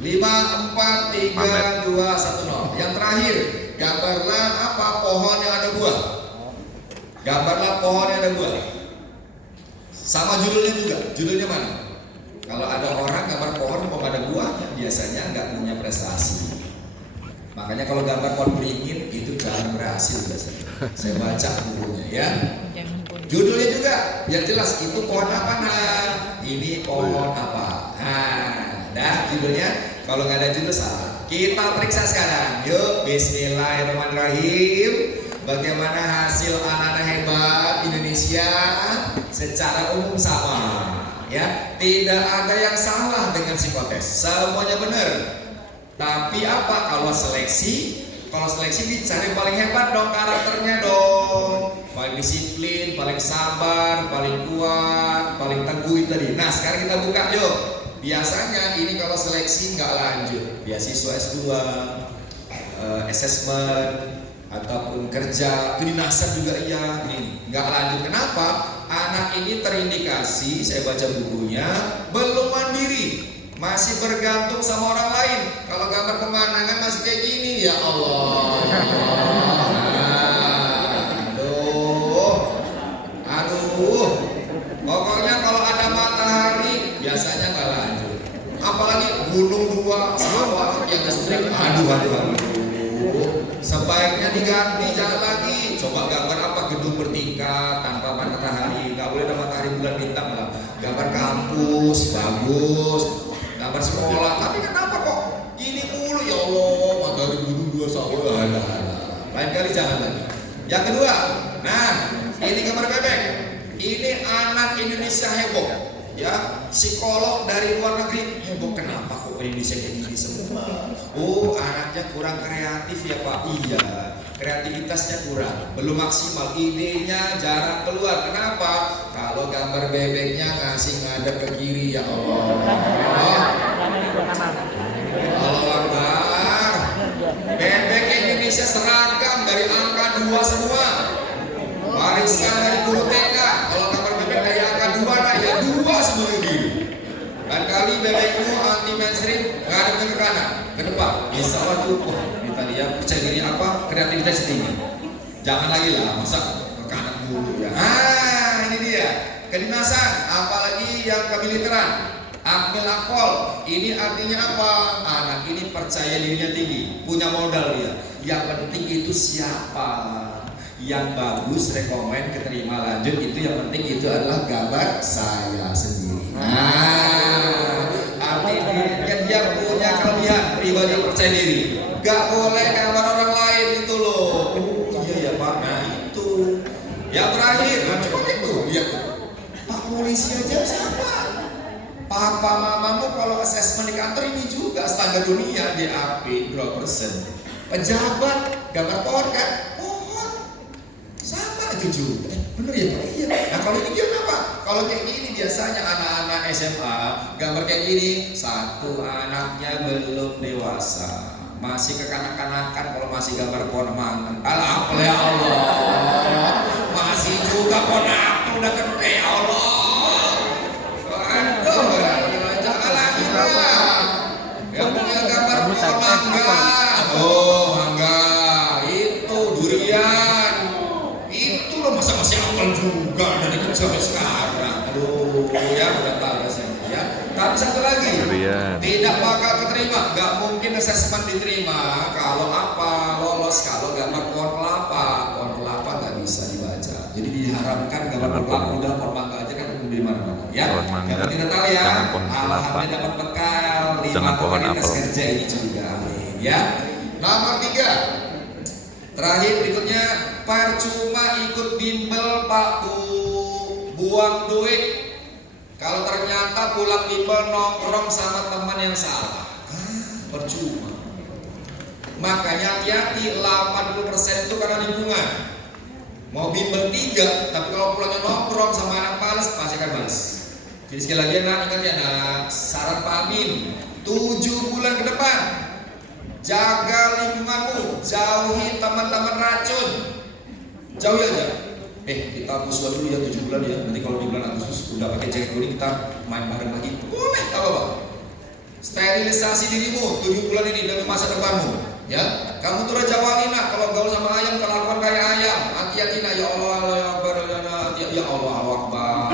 5, 4, 3, 2, 1, 0. Yang terakhir, gambarlah apa pohon yang ada buah. Gambarlah pohon yang ada buah. Sama judulnya juga. Judulnya mana? Kalau ada orang gambar pohon kok ada buahnya, biasanya nggak punya prestasi. Makanya kalau gambar pohon beringin itu jarang berhasil biasanya. Saya baca bukunya ya. Judulnya juga biar jelas itu pohon apa nah. Ini pohon apa. Nah, dah judulnya. Kalau nggak ada judul salah. Kita periksa sekarang. Yuk, bismillahirrahmanirrahim. Bagaimana hasil anak-anak hebat Indonesia secara umum sama. Ya, tidak ada yang salah dengan psikotes. Semuanya benar. Tapi apa kalau seleksi? Kalau seleksi dicari paling hebat dong karakternya dong. paling disiplin, paling sabar, paling kuat, paling teguh itu tadi. Nah sekarang kita buka yuk. Biasanya ini kalau seleksi nggak lanjut, beasiswa S2, assessment ataupun kerja, kedinasan juga iya, ini nggak lanjut. Kenapa? Anak ini terindikasi, saya baca bukunya, belum mandiri, masih bergantung sama orang lain. Kalau gambar pemandangan masih kayak gini, ya Allah. Aduh, pokoknya kalau ada matahari biasanya nggak lanjut. Apalagi gunung dua, sawah yang listrik, aduh. Sebaiknya diganti, jangan lagi. Coba gambar apa? Gedung bertingkat tanpa matahari, nggak boleh ada matahari, bulan, bintang lah. Gambar kampus bagus, gambar sekolah. Tapi kenapa kok gini mulu ya Allah? Matahari gunung dua sawah, lain kali jangan lagi. Yang kedua, nah ini gambar bebek. Ini anak Indonesia heboh, ya. Psikolog dari luar negeri heboh. Kenapa kok Indonesia kayak gini semua? Oh, anaknya kurang kreatif ya Pak. Iya, kreativitasnya kurang, belum maksimal, idenya jarang keluar. Kenapa? Kalau gambar bebeknya ngasih ngadep ke kiri, ya Allah. Allah Akbar. Bebek Indonesia seragam dari angka 2 semua. Warisan dari guru TK. Kalau gambar bebek dari angka 2, nah ya 2 semua gitu. Dan kali bebekmu anti mainstream, ngadep ke kanan, ke depan. Insya Allah tuh, kita lihat percaya diri apa, kreativitas tinggi. Jangan lagi lah, masa ke kanan dulu ya. Ini dia kedinasan, apalagi yang kemiliteran. Akmil akpol, ini artinya apa? Anak ini percaya dirinya tinggi, punya modal dia. Yang penting itu siapa? Yang bagus, rekomen, keterima lanjut, itu yang penting itu adalah gambar saya sendiri. Artinya dia punya kelebihan, pribadi percaya diri. Gak boleh gambar orang lain itu loh. Oh iya ya Pak, nah itu. Yang terakhir, coba itu lihat. Pak polisi aja siapa? Papa mamamu kalau asesmen di kantor ini juga standar dunia, DAP berapa persen. Pejabat gambar pohon kan? Sama itu juga, bener ya Pak? Iya. Nah kalau ini gimana Pak? Kalau kayak gini biasanya anak-anak SMA gambar kayak gini, satu anaknya belum dewasa, masih kekanak-kanakan. Kalau masih gambar pohon mangan, alah apa ya Allah, masih juga pohon aku udah gede ya Allah. Aduh, jangan lagi lah. Yang punya gambar pohon mangga, oh mangga, itu durian. Masa masih apel juga dari kecil sampai sekarang. Aduh, ya udah tahu rasanya ya. Tapi satu lagi, tidak bakal keterima. Gak mungkin asesmen diterima kalau apa lolos kalau gambar pohon kelapa. Pohon kelapa gak bisa dibaca. Jadi diharapkan gambar pohon kelapa udah pohon mangga aja kan di mana-mana ya. Yang penting tahu ya. Alhamdulillah dapat bekal 5 tahun dinas kerja ini juga. Ya. Nomor 3. Terakhir berikutnya, percuma ikut bimbel Pak Bu, buang duit. Kalau ternyata pulang bimbel nongkrong sama teman yang salah, percuma. Makanya hati-hati, 80% itu karena lingkungan. Mau bimbel 3, tapi kalau pulangnya nongkrong sama anak males, pasti akan males. Jadi sekali lagi anak, ingat ya nak, saran Pak Amin, 7 bulan ke depan jaga lingkunganmu, jauhi teman-teman racun, jauhi aja. Kita musuhan dulu ya 7 bulan ya. Nanti kalau di bulan Agustus udah pakai jaket kuning kita main bareng lagi, boleh, tak apa-apa. Sterilisasi dirimu 7 bulan ini demi masa depanmu. Ya, kamu tuh Raja Walina. Kalau gaul sama ayam, kelakuan kayak ayam. Hati-hati nah, ya Allah, ya Allah, Akbar.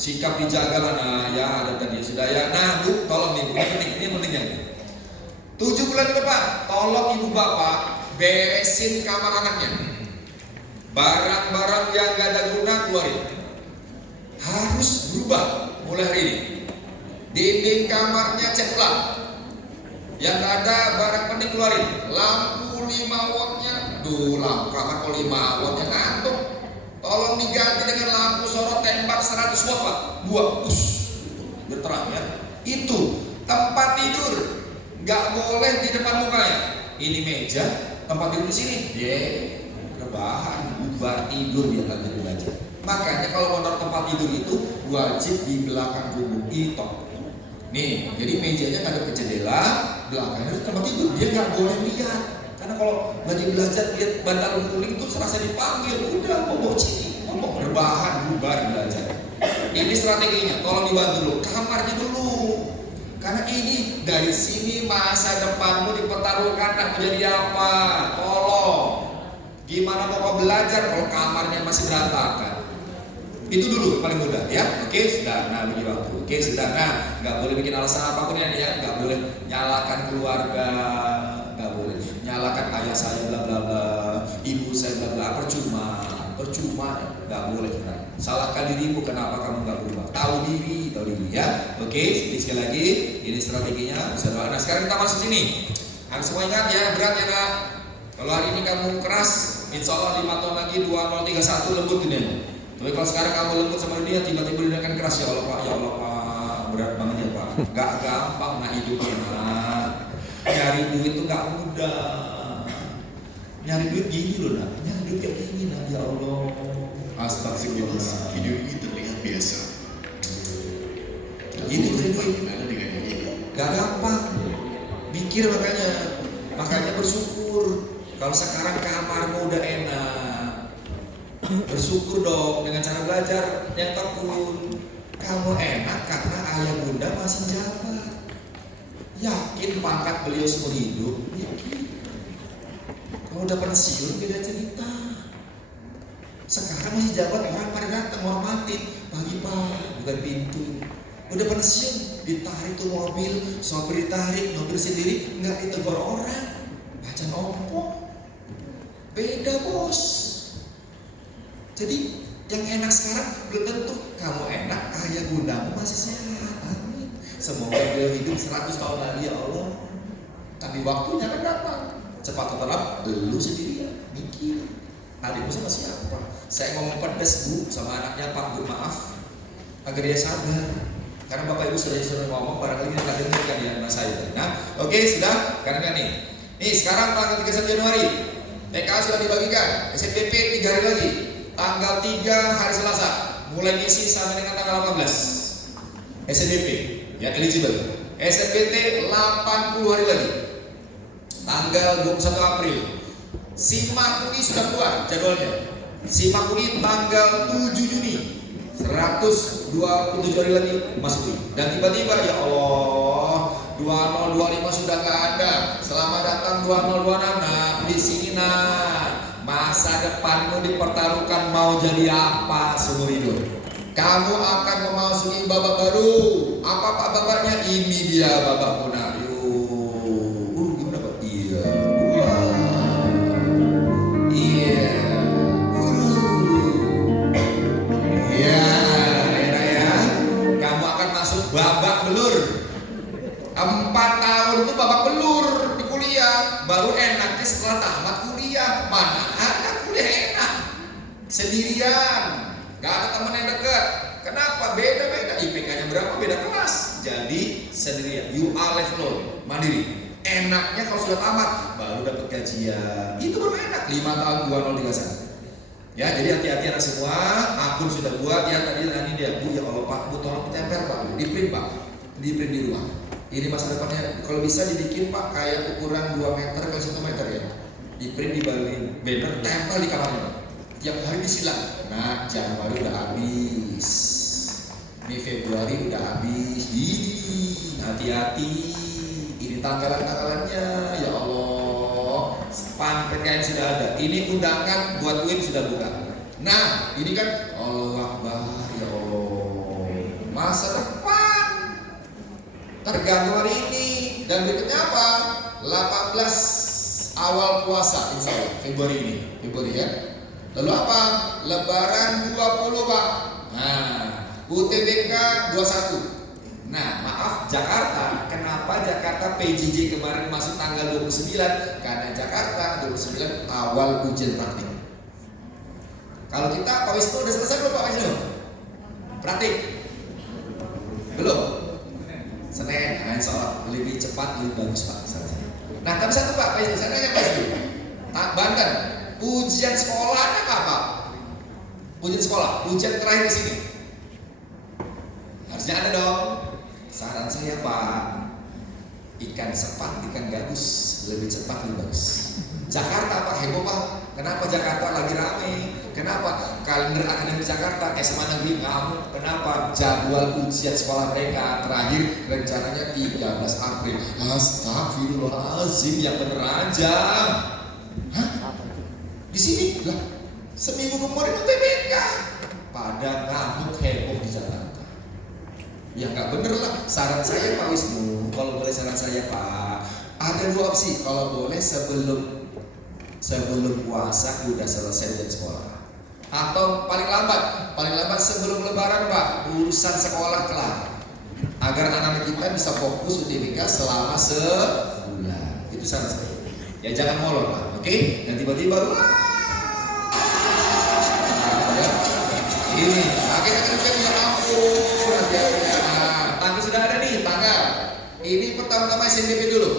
Sikap dijaga lah, nah ya ada tadi sudah ya. Nah Bu, tolong nih, ini pentingnya. 7 bulan ke depan, tolong ibu bapak beresin kamar anaknya. Barang-barang yang gak ada guna keluarin. Harus berubah mulai hari ini. Dinding kamarnya cat ulang. Yang gak ada barang penting keluarin. Lampu 5 wattnya, lampu kamar kok 5 wattnya ngantuk. Tolong diganti dengan lampu sorot tembak 100 watt Pak. 2 biar terang ya. Itu tempat tidur. Gak boleh di depan mukanya. Ini meja, tempat tidur di sini. rebahan, bubar, tidur dia nggak jadi belajar. Makanya kalau mau naruh tempat tidur itu wajib di belakang punggung itu. Nih, jadi mejanya ngadep ke jendela, belakangnya itu tempat tidur, dia nggak boleh lihat. Karena kalau lagi belajar lihat bantal guling itu serasa dipanggil, udah mau ciri, mau rebahan, bubar belajar. Ini strateginya, tolong dibantu dulu, kamarnya dulu. Karena ini dari sini masa depanmu dipertaruhkan nak menjadi apa? Tolong. Gimana mau kau belajar kalau kamarnya masih berantakan? Itu dulu paling mudah ya. Oke, sudah. Nah, bagi waktu. Oke, sudah. Nah, nggak boleh bikin alasan apapun ya, nggak boleh nyalakan keluarga, nggak boleh nyalakan ayah saya bla bla bla, ibu saya bla bla, percuma, nggak boleh. Nah, salahkan dirimu kenapa kamu nggak berubah. Tahu diri ya. Oke, sekali lagi ini strateginya. Bisa doa. Nah, sekarang kita masuk sini. Harus semua ingat ya, berat ya nak. Kalau hari ini kamu keras, insya Allah 5 tahun lagi 2031 lembut dunia. Tapi kalau sekarang kamu lembut sama dunia, tiba-tiba dunia akan keras. Ya Allah Pak, berat banget ya Pak. Gak gampang nak hidupnya nak. Nyari duit itu gak mudah. Nyari duit gini loh nak. Nyari duit kayak gini nak. Ya Allah. Astagfirullah. Video ini terlihat biasa. Ini nyari duit. Gimana dengan ini? Gak gampang. Mikir makanya bersyukur. Kalau sekarang kamarmu udah enak, bersyukur dong dengan cara belajar yang tekun. Kamu enak karena ayah bunda masih jabat. Yakin pangkat beliau seumur hidup? Yakin. Kalau udah pensiun beda cerita. Sekarang masih jabat, orang pada datang hormatin, pagi-pagi bukan pintu. Udah pensiun, ditarik tuh mobil, sopir ditarik, mobil sendiri nggak ditegur orang. Baca ompong. Beda bos. Jadi yang enak sekarang belum tentu kamu enak, ayah bundamu masih sehat. Amin. Semoga beliau hidup 100 tahun lagi ya Allah. Tapi waktunya akan datang. Cepat atau lambat, lu sendirian mikir. Adikmu sama siapa? Saya ngomong pedes bu sama anaknya Pak Bu, maaf agar dia sadar. Karena bapak ibu sudah disuruh ngomong, barangkali dia akan dengarkan ya mas saya. Nah, oke sudah. Karena nih sekarang tanggal 31 Januari. TK sudah dibagikan, SNBP 3 hari lagi. Tanggal 3 hari Selasa mulai ngisi sampai dengan tanggal 18. SNBP ya eligible. SNBT 80 hari lagi. Tanggal 21 April. Simak UI sudah keluar jadwalnya. Simak UI tanggal 7 Juni. 127 hari lagi masuk UI. Dan tiba-tiba ya Allah 2025 sudah nggak ada. Selamat datang 2026. Nah, di sini nah, masa depanmu dipertaruhkan mau jadi apa seumur hidup. Kamu akan memasuki babak baru. Apa pak babaknya? Ini dia babak Punayu. Gimana pak? Iya. Iya. Iya. Ya. Kamu akan masuk babak belur. 4 tahun itu babak belur di kuliah, baru enaknya setelah tamat kuliah. Mana ada kuliah enak sendirian, gak ada teman yang dekat. Kenapa? Beda-beda, IPK-nya berapa, beda kelas. Jadi sendirian, you are left alone, mandiri. Enaknya kalau sudah tamat baru dapat gajian, itu baru enak. 5 tahun 2031. Ya, jadi hati-hati anak semua. Akun sudah buat ya tadi nanti dia bu, ya Allah pak, bu tolong tempel pak, di print pak, di print di rumah. Ini masa depannya kalau bisa dibikin pak kayak ukuran 2 meter ke 1 meter ya. Di print di banner tempel di kamarnya pak. Tiap hari disilang. Nah Januari udah habis, ini Februari udah habis. Ini hati-hati. Ini tanggalan-tanggalannya ya Allah. PKN sudah ada. Ini undangan buat UIN sudah buka. Nah ini kan Allah Akbar ya Allah. Masa depan tergantung hari ini. Dan berikutnya apa? 18 awal puasa insya Allah Februari ini. Februari ya. Lalu apa? Lebaran 20 pak. Nah UTBK 21. Nah maaf Jakarta. Kenapa Jakarta PJJ kemarin masuk tanggal 29? Karena Jakarta 29 awal ujian praktik. Kalau kita Pak Wisnu udah selesai belum Pak Wisnu? Praktik? Belum? Senin, insya Allah lebih cepat, lebih bagus Pak. Nah tapi satu Pak, saya nanya Pak Wisnu, Banten, Ujian sekolahnya apa? Ujian sekolah, ujian terakhir di sini. Harusnya ada dong. Saran saya Pak, ikan sepat, ikan gabus lebih cepat lebih bagus. Jakarta Pak heboh Pak. Kenapa Jakarta lagi rame? Kenapa kalender akademik Jakarta SMA negeri kamu? Kenapa jadwal ujian sekolah mereka terakhir rencananya 13 April? Astagfirullahaladzim, yang bener aja. Hah? Di sini lah. Seminggu kemudian UTBK. Pada ngamuk heboh di Jakarta. Ya nggak bener lah. Saran saya Pak Wisnu, kalau boleh saran saya Pak, ada dua opsi. Kalau boleh sebelum puasa udah selesai ujian sekolah, atau paling lambat sebelum Lebaran Pak, urusan sekolah kelar, agar anak-anak kita bisa fokus UTBK selama sebulan. Itu saran saya. Ya jangan molor Pak, oke? Dan tiba-tiba ini akhirnya kan ya ampun, hati-hati ya. Tanggal sudah ada nih, tanggal. Ini pertama-tama SNBP dulu.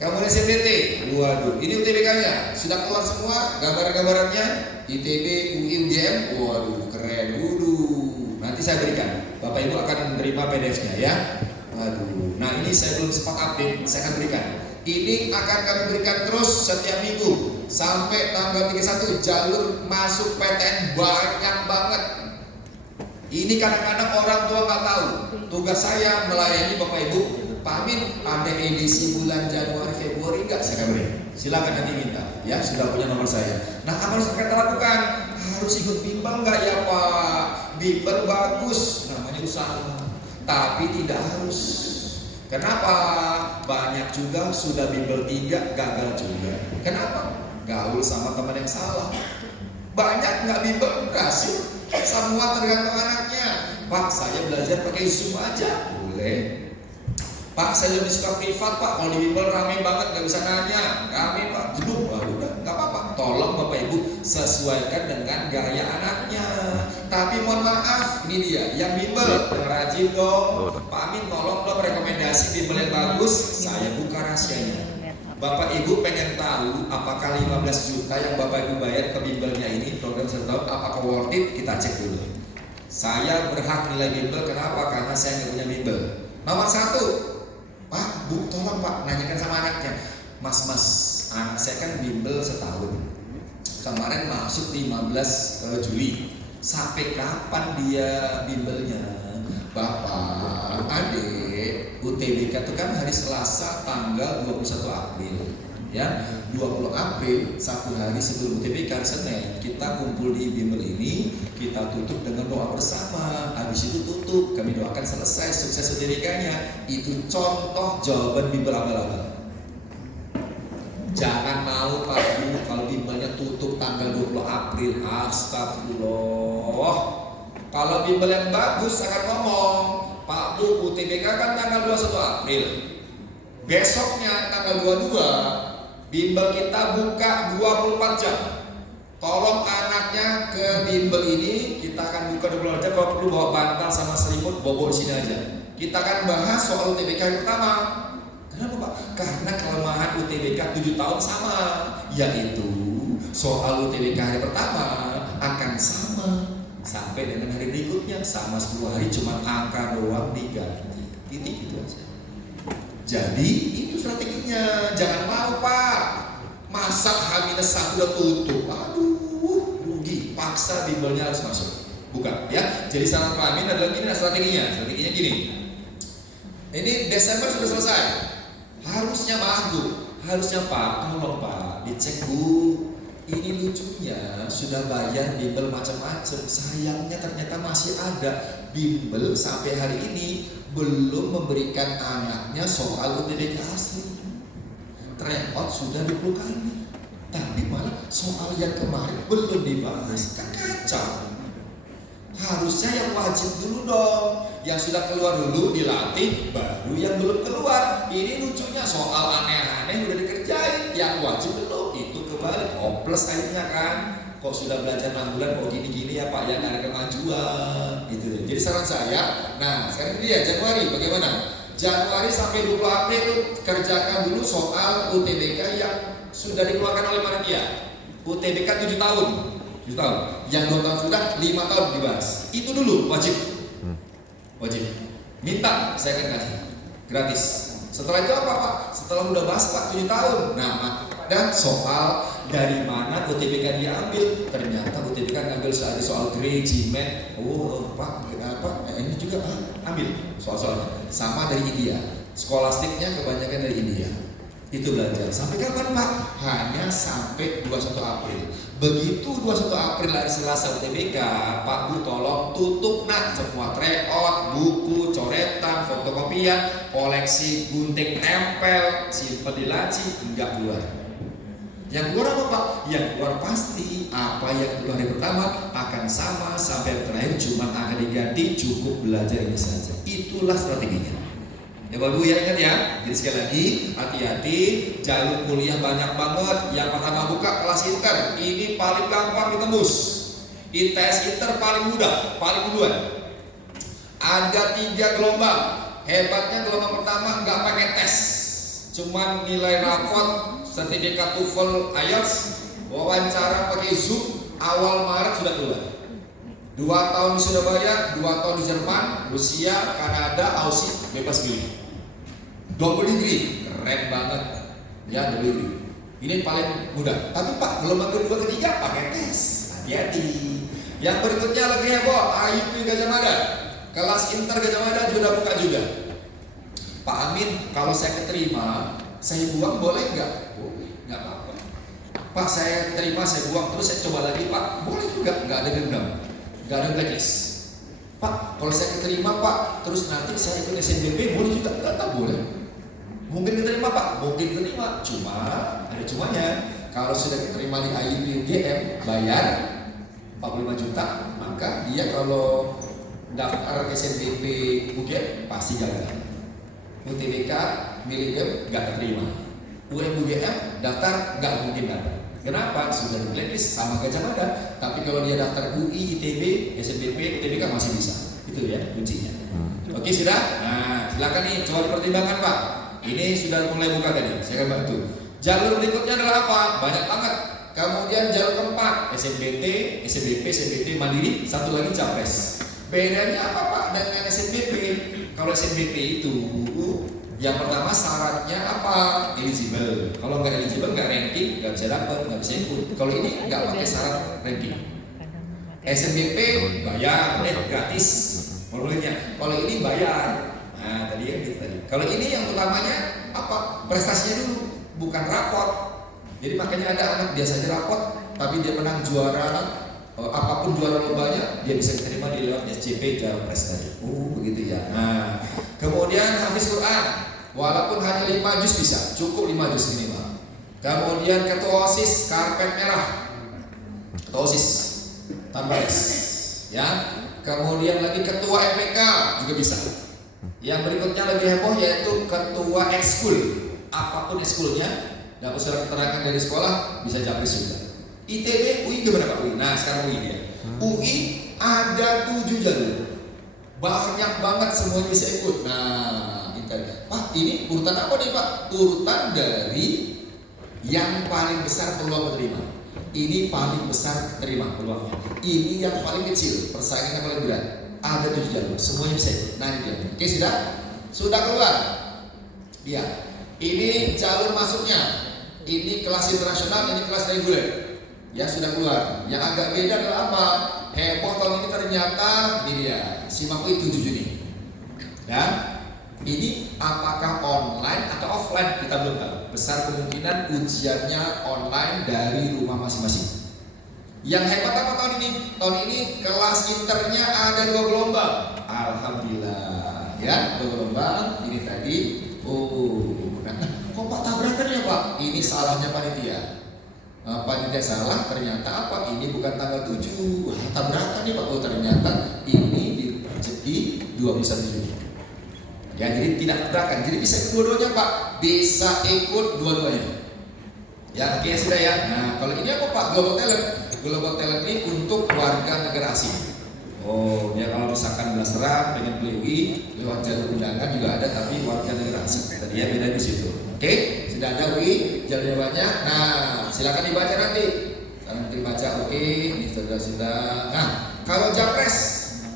Kamu SNBT, waduh, ini UTBK-nya sudah keluar semua, gambaran-gambarannya, ITB, UI, UGM, waduh, keren, nanti saya berikan, Bapak Ibu akan menerima PDF-nya ya. Waduh, nah ini saya belum sempat update, saya akan berikan. Ini akan kami berikan terus setiap minggu sampai tanggal 31. Jalur masuk PTN banyak banget. Ini kadang-kadang orang tua nggak tahu. Tugas saya melayani Bapak Ibu. Pak Amin, ada edisi bulan Januari Februari nggak? Saya kabarin. Silakan nanti minta. Ya, sudah punya nomor saya. Nah, apa harus kita lakukan? Harus ikut bimbel nggak ya Pak? Bimbel bagus, namanya usaha. Tapi tidak harus. Kenapa? Banyak juga sudah bimbel 3 gagal juga. Kenapa? Gaul sama teman yang salah. Banyak nggak bimbel berhasil. Semua tergantung anaknya. Pak, saya belajar pakai Zoom aja. Boleh. Pak, saya lebih suka privat Pak. Kalau di bimbel rame banget nggak bisa nanya. Rame Pak, jeduk. Udah nggak apa-apa. Tolong Bapak Ibu sesuaikan dengan gaya anaknya. Tapi mohon maaf, ini dia yang bimbel yang rajin dong. Pak Amin tolong dong rekomendasi bimbel yang bagus. Saya buka rahasianya. Bapak Ibu pengen tahu apakah 15 juta yang Bapak Ibu bayar ke bimbelnya ini program 1 tahun apakah worth it? Kita cek dulu. Saya berhak nilai bimbel, kenapa? Karena saya nggak punya bimbel. Nomor 1, Pak, Bu, tolong Pak, nanyakan sama anaknya. Mas, anak saya kan bimbel setahun. Kemarin masuk 15 Juli. Sampai kapan dia bimbelnya? Bapak, adik, UTBK itu kan hari Selasa tanggal 21 April. Ya, 20 April, 1 hari sebelum UTBK hari Senin, kita kumpul di bimbel ini, kita tutup dengan doa bersama. Habis itu tutup, kami doakan selesai sukses UTBK-nya. Itu contoh jawaban bimbel abal-abal. Jangan mau Pak Bu kalau bimbelnya tutup tanggal 20 April. Astagfirullah. Kalau bimbel yang bagus akan ngomong, Pak Bu, UTBK kan tanggal 21 April. Besoknya tanggal 22, bimbel kita buka 24 jam. Tolong anaknya ke bimbel ini, kita akan buka 24 jam. Kalau perlu bawa bantal sama selimut, bobo di sini aja. Kita akan bahas soal UTBK yang pertama. Kenapa Pak? Karena kelemahan UTBK 7 tahun sama, yaitu soal UTBK hari pertama akan sama sampai dengan hari berikutnya, sama 10 hari cuma angka doang diganti. Titik itu aja. Jadi itu strateginya. Jangan mau Pak, masa H-1 udah tutup, aduh rugi, paksa bimbelnya harus masuk. Bukan ya. Jadi saran Pak Amin adalah gini strateginya. Strateginya gini. Ini Desember sudah selesai. Harusnya Maaf Bu, harusnya Pak, tolong Pak, dicek Bu. Ini lucunya sudah bayar bimbel macam-macam. Sayangnya ternyata masih ada bimbel sampai hari ini belum memberikan anaknya soal UTBK asli. Tryout sudah 20 kali, tapi malah soal yang kemarin belum dibahas. Kan kacau. Harusnya yang wajib dulu dong, yang sudah keluar dulu dilatih, baru yang belum keluar. Ini lucunya soal aneh-aneh udah dikerjain, yang wajib belum. Itu kebalik, hopeless akhirnya kan. Kok sudah belajar 6 bulan kok gini-gini ya Pak, yang ada kemajuan gitu. Jadi saran saya, nah sekarang ini ya Januari bagaimana? Januari sampai 20 April kerjakan dulu soal UTBK yang sudah dikeluarkan oleh panitia. UTBK 7 tahun. 7 tahun. Yang 2 tahun sudah 5 tahun dibahas. Itu dulu wajib. Wajib. Minta saya akan kasih gratis. Setelah itu apa Pak? Setelah udah bahas Pak 7 tahun. Nah, dan soal dari mana UTBK diambil? Ternyata UTBK ngambil soal grade, GMAT. Oh Pak, ini juga ambil soal-soalnya. Sama dari India. Skolastiknya kebanyakan dari India. Itu belajar. Sampai kapan Pak? Hanya sampai 21 April. Begitu 21 April hari Selasa UTBK, Pak Bu tolong tutup nak semua tryout, buku, coretan, fotokopian, koleksi gunting tempel, simpen di laci, enggak keluar. Yang keluar apa Pak? Yang keluar pasti apa yang keluar hari pertama akan sama sampai yang terakhir, cuma akan diganti, cukup belajar ini saja. Itulah strateginya. Ya Bapak Ibu ya, ingat ya. Jadi sekali lagi hati-hati, jalur kuliah banyak banget. Yang pertama buka kelas inter, ini paling gampang ditembus. ITS inter paling mudah, paling duluan. Ada 3 gelombang. Hebatnya gelombang pertama nggak pakai tes, cuman nilai rapot, sertifikat TOEFL, IELTS, wawancara pakai Zoom, awal Maret sudah keluar. 2 tahun di Surabaya, 2 tahun di Jerman, Rusia, Kanada, Aussie, bebas pilih. Double degree, keren banget. Ya, double degree. Ini paling mudah. Tapi Pak, gelombang kedua, ketiga pakai tes. Hati-hati. Yang berikutnya lagi heboh, IUP Gajah Mada. Kelas inter Gajah Mada sudah buka juga. Pak Amin, kalau saya keterima, saya buang boleh nggak? Boleh, nggak apa-apa. Pak, saya terima, saya buang, terus saya coba lagi Pak, boleh juga, nggak ada dendam, nggak ada blacklist. Pak, kalau saya keterima Pak, terus nanti saya ikut SNBP, boleh juga? Nggak boleh. Mungkin diterima Pak, mungkin diterima, cuma ada cumanya. Kalau sudah diterima di IUP UGM, bayar 45 juta, maka dia kalau daftar SNBP UGM pasti gagal. UTBK milik UGM nggak terima. UMUGM daftar nggak mungkin dapat. Kenapa? Sudah di blacklist sama Gajah Mada. Tapi kalau dia daftar UI, ITB, SNBP, UTBK masih bisa. Itu ya kuncinya. Oke sudah? Nah silakan nih coba dipertimbangkan Pak. Ini sudah mulai buka tadi. Saya akan bantu. Jalur berikutnya adalah apa? Banyak banget. Kemudian jalur keempat SNBT, SNBP, SNBT Mandiri, satu lagi Capres. Bedanya apa Pak dengan SNBP? Kalau SNBP itu yang pertama syaratnya apa? Eligible. Kalau nggak eligible, nggak ranking, nggak bisa dapat, nggak bisa ikut. Kalau ini nggak pakai syarat ranking. SNBP bayar, gratis formulirnya. Kalau ini bayar. Nah tadi yang gitu tadi. Kalau ini yang utamanya apa? Prestasinya dulu, bukan raport. Jadi makanya ada anak biasanya raport, tapi dia menang juara. Apapun juara lombanya dia bisa diterima di lewat SCP Capres tadi. Begitu ya. Nah, kemudian hafiz Quran, walaupun hanya 5 juz bisa, cukup 5 juz minimal. Kemudian ketua OSIS karpet merah, ketua OSIS tanpa S, ya. Kemudian lagi ketua MPK juga bisa. Yang berikutnya lebih heboh yaitu ketua ekskul, apapun ekskulnya, dapat surat keterangan dari sekolah bisa Capres juga. ITB, UI berapa UI? Nah sekarang UI dia. UI ada 7 jalur, banyak banget semuanya bisa ikut. Nah kita, Pak ini urutan apa nih Pak? Urutan dari yang paling besar peluang menerima. Ini paling besar terima peluangnya. Ini yang paling kecil, persaingan yang paling berat. Ada 7 jalur, semuanya bisa ikut. Nah ini dia. Oke sudah keluar. Iya. Ini jalur masuknya. Ini kelas internasional, ini kelas reguler. Ya sudah keluar. Yang agak beda adalah apa? Heboh tahun ini ternyata ini dia. Simak UI 7 Juni. Dan ini apakah online atau offline kita belum tahu. Besar kemungkinan ujiannya online dari rumah masing-masing. Yang hebat apa tahun ini? Tahun ini kelas internya ada 2 gelombang. Alhamdulillah. Ya 2 gelombang. Ini tadi. Kok Pak tabrakan ya Pak? Ini salahnya panitia. Panitia salah, ternyata apa? Ini bukan tanggal 7. Tabrakan nih Pak. Oh ternyata ini di 21 Juni. Ya jadi tidak tabrakan. Jadi bisa ikut dua-duanya Pak. Bisa ikut dua-duanya. Ya oke sudah ya. Nah kalau ini apa Pak? Global Talent. Global Talent ini untuk warga negara asing. Oh ya kalau misalkan Belaserang pengen beli UI lewat jalur undangan juga ada, tapi warga negara asing. Tadi ya beda di situ. Oke, sudah ada UI jalurnya banyak. Nah silakan dibaca nanti. Kanan kiri baca, oke, ini sudah. Nah, kalau Japres,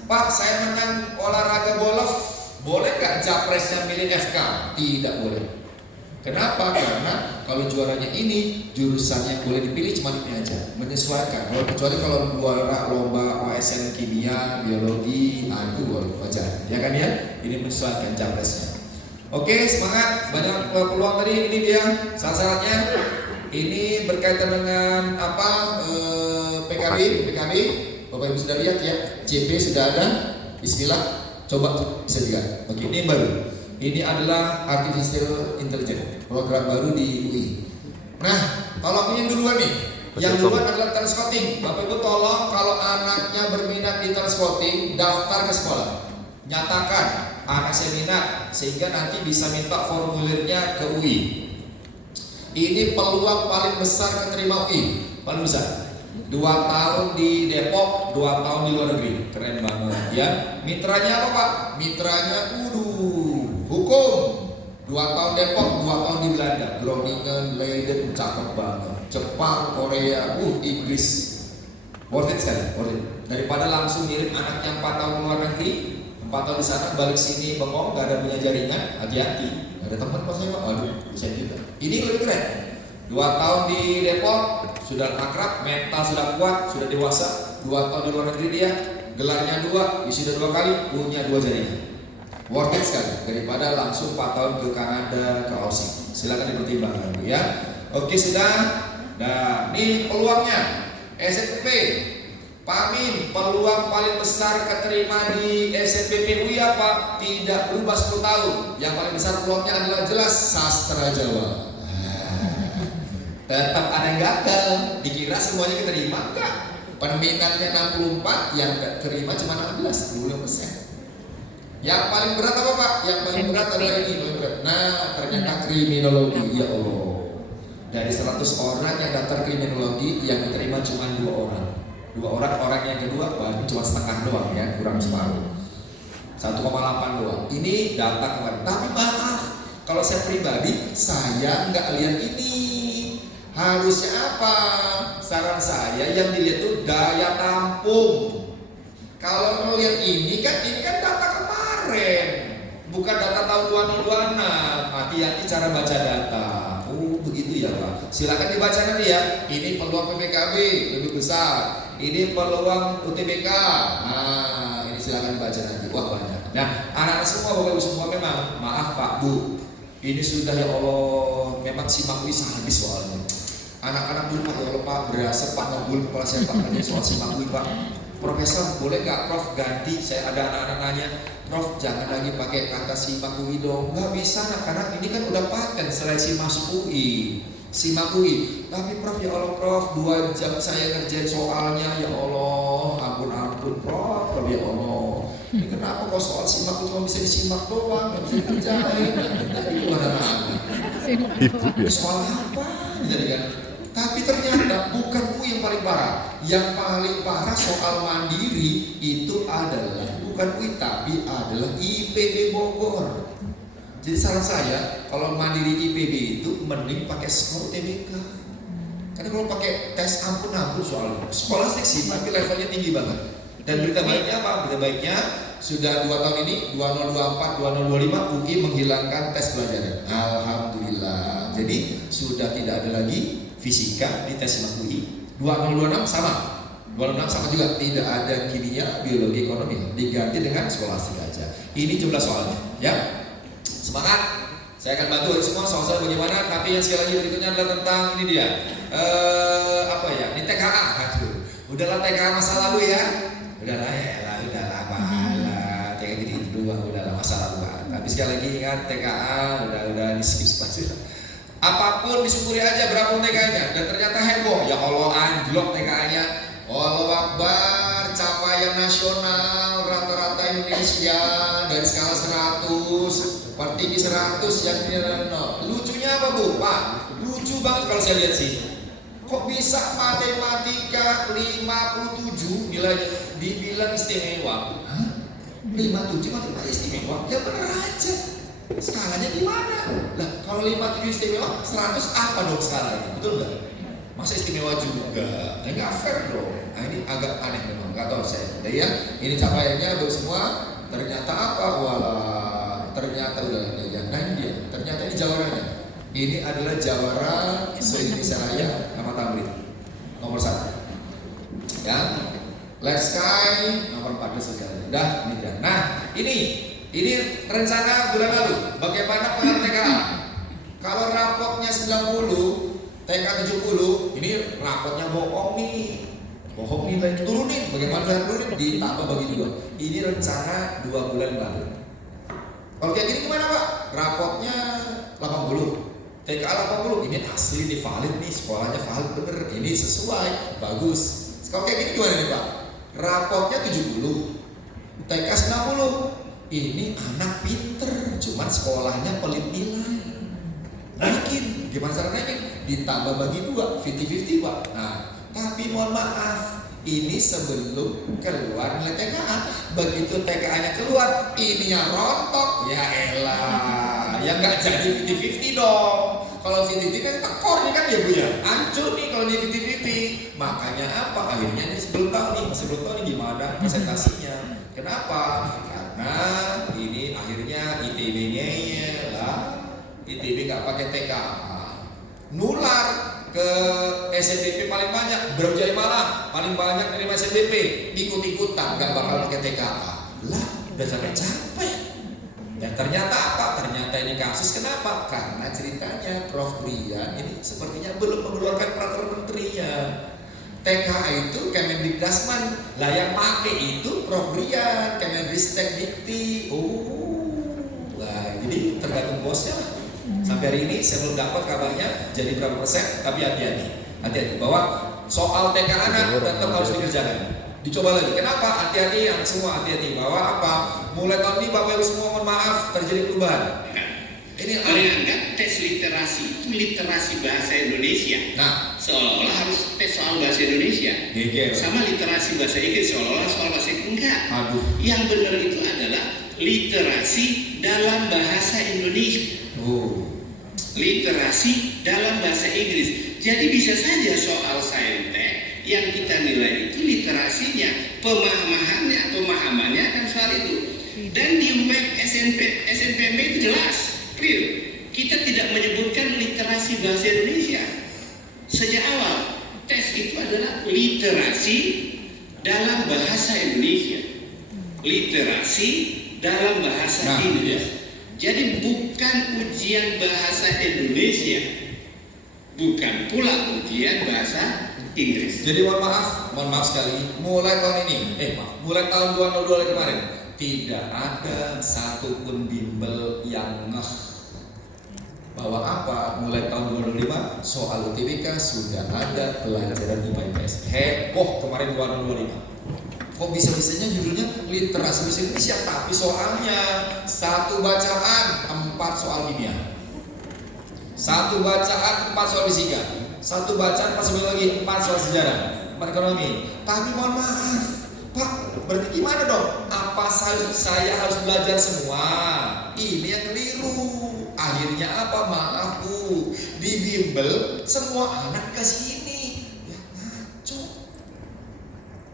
Pak saya menang olahraga golf, boleh nggak Japresnya milih FK? Tidak boleh. Kenapa? Karena kalau juaranya ini, jurusannya boleh dipilih cuma ini aja, menyesuaikan. Kecuali kalau juara lomba OSN kimia, biologi, nah itu boleh wajar, ya kan ya? Ini menyesuaikan Japresnya. Oke, semangat, banyak peluang tadi. Ini dia syarat-syaratnya. Ini berkaitan dengan apa? PKB. Bapak Ibu sudah lihat ya, JP sudah ada. Bismillah, coba bisa lihat. Oke, ini yang baru. Ini adalah Artificial Intelligence, program baru di UI. Nah, tolong ini duluan nih. Yang duluan adalah telescouting. Bapak Ibu tolong kalau anaknya berminat di telescouting, daftar ke sekolah. Nyatakan anak saya minat, sehingga nanti bisa minta formulirnya ke UI. Ini peluang paling besar keterima UI, paling besar. 2 tahun di Depok, 2 tahun di luar negeri, keren banget ya. Mitranya apa Pak? Mitranya hukum. 2 tahun Depok, 2 tahun di Belanda, Groningen, Leiden, cakep banget. Jepang, Korea, Inggris, worth it sekali, worth it. Daripada langsung ngirim anaknya 4 tahun luar negeri, 4 tahun di sana balik sini bengong, gak ada punya jaringan, hati-hati. Ada teman pas saya Pak, aduh, bisa juga. Ini lebih keren. 2 tahun di Depok, sudah akrab, mental sudah kuat, sudah dewasa. 2 tahun di luar negeri dia, gelarnya 2, isi 2 kali, punya 2 jaringan. Worth it sekali daripada langsung 4 tahun ke Kanada, ke Aussie. Silakan dipertimbangkan ya. Oke sudah. Nah, ini peluangnya. SNPP, Pak Amin, peluang paling besar keterima di SNPP UI apa? Tidak berubah 10 tahun. Yang paling besar peluangnya adalah jelas sastra Jawa. Tetap ada yang gagal. Dikira semuanya keterima, enggak. Peminatnya 64, yang terima cuma 16%. Yang paling berat apa Pak? Yang paling berat adalah ini, paling berat. Nah, ternyata kriminologi, ya Allah. Dari 100 orang yang daftar kriminologi, yang diterima cuma 2 orang. 2 orang yang kedua, cuma setengah doang ya, kurang separuh. 1,8 doang. Ini data kemarin. Tapi maaf, kalau saya pribadi, saya nggak lihat ini. Harusnya apa? Saran saya yang dilihat itu daya tampung. Kalau melihat ini kan data kemarin, bukan data tahun 2026. Hati-hati cara baca data. Oh begitu ya Pak. Silakan dibaca nanti ya. Ini peluang PPKB lebih besar. Ini peluang UTBK. Nah ini silakan dibaca nanti. Wah banyak. Nah anak-anak semua Bapak Ibu semua memang maaf Pak Bu. Ini sudah ya Allah. Memang simak bisa habis soalnya. Anak-anak dulu Pak ya Allah Pak berasa Pak ngebul kepala saya Pak tanya soal simak Pak. Profesor boleh nggak Prof ganti? Saya ada anak-anak nanya, Prof jangan lagi pakai kata simak UI dong. Nggak bisa nak, karena ini kan udah paten seleksi masuk UI, simak UI. Tapi Prof ya Allah Prof 2 jam saya ngerjain soalnya ya Allah, ampun Prof ya Allah. Ini kenapa kok soal simak cuma bisa disimak doang, nggak bisa dikerjain? Itu anak-anak. Soal apa? Jadi kan. Tapi ternyata bukan UI yang paling parah. Yang paling parah soal mandiri itu adalah bukan UI tapi adalah IPB Bogor. Jadi saran saya kalau mandiri IPB itu mending pakai skor UTBK. Karena kalau pakai tes ampun soal skolastik sih tapi levelnya tinggi banget. Dan berita baiknya apa? Berita baiknya sudah 2 tahun ini 2024 2025 UI menghilangkan tes pelajaran. Alhamdulillah. Jadi sudah tidak ada lagi fisika di tes simak UI. 2026 sama. 2026 sama juga, tidak ada kimia, biologi, ekonomi. Diganti dengan skolastik aja. Ini jumlah soalnya, ya. Semangat. Saya akan bantu semua soal-soal bagaimana. Tapi yang sekali lagi berikutnya adalah tentang ini dia. Apa ya? Ini TKA. Aduh. Udahlah TKA masa lalu ya. Udahlah pahala. Kayak gini doang udahlah masa lalu. Tapi sekali lagi ingat TKA udah di skip saja. Apapun disyukuri aja berapa TKA-nya. Dan ternyata heboh. Ya Allah anjlok TKA-nya. Allah Akbar. Capaian nasional rata-rata Indonesia dari skala 100 tertinggi 100 yang tidak. Lucunya apa Bu? Pak, lucu banget kalau saya lihat sih. Kok bisa matematika 57 nilainya dibilang istimewa? Hah? 57 matematika istimewa? Ya bener aja. Skalanya di mana? Lah kalau 57 istimewa 100 apa dong skalanya? Betul nggak? Masa istimewa juga? Nggak fair dong. Nah ini agak aneh memang, nggak tahu saya. Jadi ya, ini capaiannya baru semua. Ternyata apa? Walah, ternyata udah jangan dia. Ternyata ini jawarannya. Ini adalah jawara se-Indonesia Raya nama Tamrin nomor 1. Ya, Let's Sky nomor 14 sekali. Udah, ini dah. Nah, ini rencana bulan lalu. Bagaimana pengaruh TKA? Kalau rapotnya 90, TK 70, ini rapotnya bohong nih. Bohong nih, lagi turunin. Bagaimana cara turunin? Ditambah bagi 2. Ini rencana 2 bulan lalu. Kalau kayak gini gimana Pak? Rapotnya 80, TKA 80. Ini asli, ini valid nih, sekolahnya valid bener. Ini sesuai, bagus. Kalau kayak gini gimana nih Pak? Rapotnya 70, TK 90. Ini anak pinter, cuman sekolahnya pelit nilai. Naikin, gimana cara naikin? Ditambah bagi 2, 50-50 Pak. Nah, tapi mohon maaf, ini sebelum keluar nilai TKA. Begitu TKA-nya keluar, ininya rontok. Ya elah, ya nggak jadi 50-50 dong. Kalau 50-50 kan tekor nih kan ya Bu ya, hancur nih kalau ini 50-50. Makanya apa? Akhirnya ini sebelum tahu nih, masih belum tahu nih gimana presentasinya. Kenapa? Karena ini akhirnya ITB-nya lah, ITB nggak pakai TKA, nular ke SNDP paling banyak, Brawijaya Malang paling banyak dari SNDP, ikut-ikutan nggak bakal pakai TKA. Lah, udah capek-capek. Dan ternyata apa? Ternyata ini kasus kenapa? Karena ceritanya Prof. Brian ini sepertinya belum mengeluarkan peraturan menterinya. TKA itu Kemendikdasman, lah yang pakai itu Prof. Brian, Kemendristek Dikti. Nah, jadi tergantung bosnya lah. Sampai hari ini saya belum dapat kabarnya jadi berapa persen, tapi hati-hati bahwa soal TKA anak tetap harus dikerjakan. Dicoba lagi. Kenapa? Hati-hati yang semua hati-hati bahwa apa? Mulai tahun ini Bapak Ibu semua mohon maaf terjadi perubahan. Ini menganggap tes literasi itu literasi bahasa Indonesia. Nah, seolah-olah harus tes soal bahasa Indonesia. Sama literasi bahasa Inggris seolah-olah soal bahasa Inggris. Enggak. Yang benar itu adalah literasi dalam bahasa Indonesia. Literasi dalam bahasa Inggris. Jadi bisa saja soal saintek yang kita nilai itu literasinya, pemahamannya atau pemahamannya akan soal itu. Dan di web SNPMB itu jelas, clear. Kita tidak menyebutkan literasi bahasa Indonesia. Sejak awal, tes itu adalah literasi dalam bahasa Indonesia. Literasi dalam bahasa Inggris. Jadi bukan ujian bahasa Indonesia, bukan pula ujian bahasa Inggris. Jadi mohon maaf sekali, mulai tahun ini, mulai tahun 2022 kemarin, tidak ada satupun bimbel yang ngeh bahwa apa, mulai tahun 2025 soal UTBK sudah ada pelajaran IPA IPS. Heboh kemarin 2025. Kok bisa-bisanya judulnya literasi bahasa Indonesia, tapi soalnya 1 bacaan 4 soal kimia, 1 bacaan 4 soal fisika, 1 bacaan 4 soal lagi 4 soal sejarah, 4 ekonomi. Tapi mohon maaf Pak, berarti gimana dong? Apa saya harus belajar semua? Ini yang keliru. Akhirnya apa? Maaf Bu, di bimbel semua anak kasih ini. Ya ngaco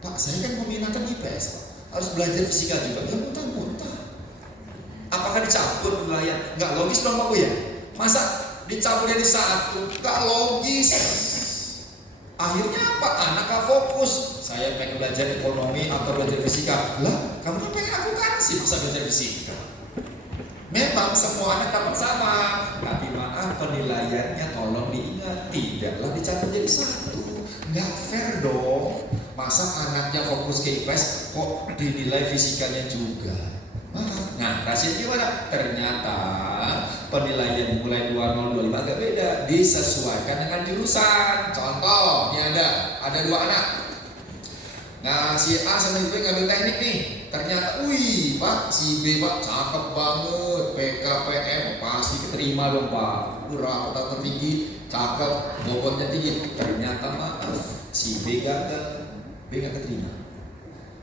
Pak, saya kan peminatan IPS Pak, harus belajar fisika juga. Ya muntah-muntah. Apakah dicampur wilayah? Nggak logis dong Pak Bu ya? Masa dicampur jadi 1? Nggak logis. Akhirnya apa? Anak gak fokus. Saya pengen belajar ekonomi atau belajar fisika. Lah, kamu pengen aku kasih masa belajar fisika. Memang semua anak dapat sama, tapi maaf penilaiannya tolong diingat, tidaklah dicampur jadi 1. Nggak fair dong. Masa anaknya fokus ke IPS kok dinilai fisikanya juga? Maaf. Nah, rasanya gimana? Ternyata penilaian mulai 2025 agak beda, disesuaikan dengan jurusan. Contoh, ini ada 2 anak. Nah, si A sama si B ngambil teknik nih. Ternyata, wih Pak, si B Pak cakep banget, PKPM pasti keterima dong Pak. Rapatan tertinggi, cakep, bobotnya tinggi. Ternyata maaf, si B gagal, B gak keterima.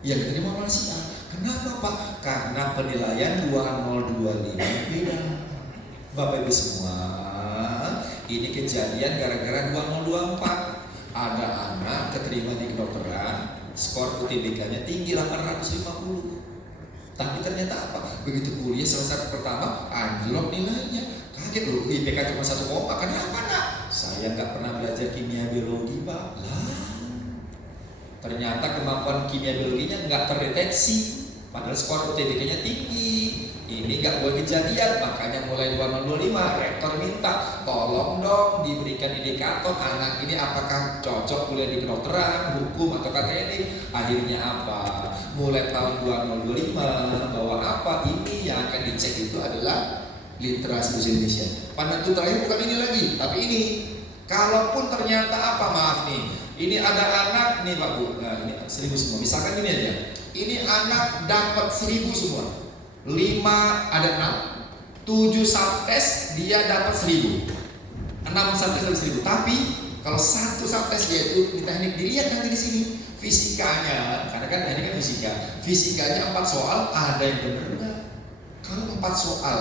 Yang keterima malah si A. Kenapa Pak? Karena penilaian 2025 beda. Bapak Ibu semua, ini kejadian gara-gara 2024. ada anak keterima di kedokteran, skor UTBK-nya tinggi 850. Tapi ternyata apa? Begitu kuliah semester pertama, anjlok nilainya. Kaget loh, IPK cuma 1 koma. Kenapa nak? Saya nggak pernah belajar kimia biologi, Pak. Lah, ternyata kemampuan kimia biologinya nggak terdeteksi. Padahal skor UTBK-nya tinggi. Ini nggak boleh kejadian, makanya mulai 2025 rektor minta tolong dong diberikan indikator anak ini apakah cocok kuliah di kedokteran, hukum atau teknik. Akhirnya apa? Mulai tahun 2025 bahwa apa ini yang akan dicek itu adalah literasi bahasa Indonesia. Penentu terakhir bukan ini lagi, tapi ini. Kalaupun ternyata apa, maaf nih, ini ada anak nih Pak Bu, nah ini 1000 semua. Misalkan ini aja, ini anak dapat 1000 semua. 5 ada 6, 7 subtes dia dapat 1000, 6 subtes dapat 1000. Tapi kalau 1 subtes dia itu di teknik, dilihat nanti di sini fisikanya, karena kan ini kan fisika, fisikanya 4 soal ada yang benar enggak? Kalau 4 soal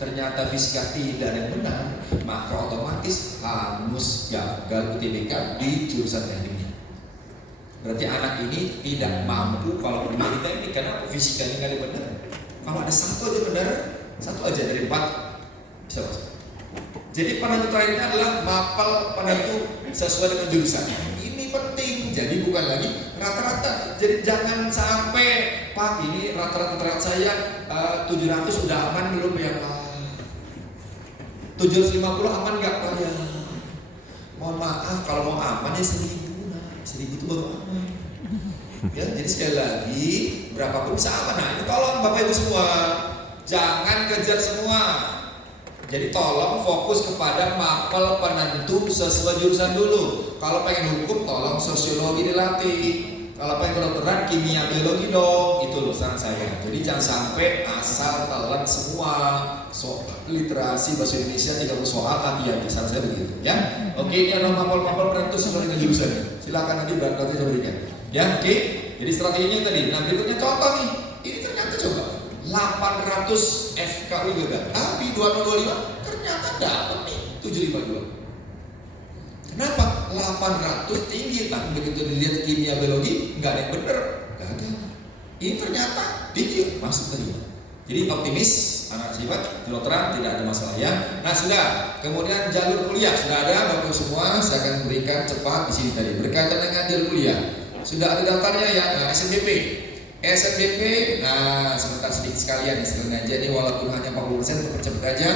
ternyata fisika tidak ada yang benar, maka otomatis hangus gagal UTBK di jurusan tekniknya. Berarti anak ini tidak mampu kalau kuliah di teknik karena fisikanya nggak ada yang benar. Kalau ada 1 aja benar, 1 aja dari 4 bisa masuk. Jadi penentu terakhirnya adalah mapel penentu sesuai dengan jurusan. Ini penting. Jadi bukan lagi rata-rata. Jadi jangan sampai Pak ini rata-rata saya 700 sudah aman belum ya Pak? 750 aman nggak Pak ya? Mohon maaf kalau mau aman ya 1000 nah. 1000 itu baru aman. Ya, jadi sekali lagi berapapun bisa aman. Nah, ini tolong Bapak Ibu semua, jangan kejar semua. Jadi tolong fokus kepada mapel penentu sesuai jurusan dulu. Kalau pengen hukum, tolong sosiologi dilatih. Kalau pengen kedokteran, kimia biologi dong. Itu loh saran saya. Jadi jangan sampai asal telan semua. Soal literasi bahasa Indonesia 30 soal hati-hati. Saran saya begitu ya. Oke, ini adalah mapel-mapel penentu sesuai dengan jurusan. Silakan nanti nanti saya berikan. Ya, oke. Jadi strateginya tadi. Nah, berikutnya contoh nih. Ini ternyata coba 800 FKU gagal. Tapi 2025 ternyata dapat nih 752. Kenapa? 800 tinggi, tapi begitu dilihat kimia biologi nggak ada yang bener, gagal. Ini ternyata tinggi, masuk terima. Jadi optimis, anak sifat kedokteran tidak ada masalah ya. Nah sudah, kemudian jalur kuliah sudah ada Bapak semua. Saya akan berikan cepat di sini tadi berkaitan dengan jalur kuliah. Sudah ada daftarnya ya, nah, SNBP. SNBP, nah sebentar sedikit sekalian istilahnya aja nih, walaupun hanya 40% tercepat aja.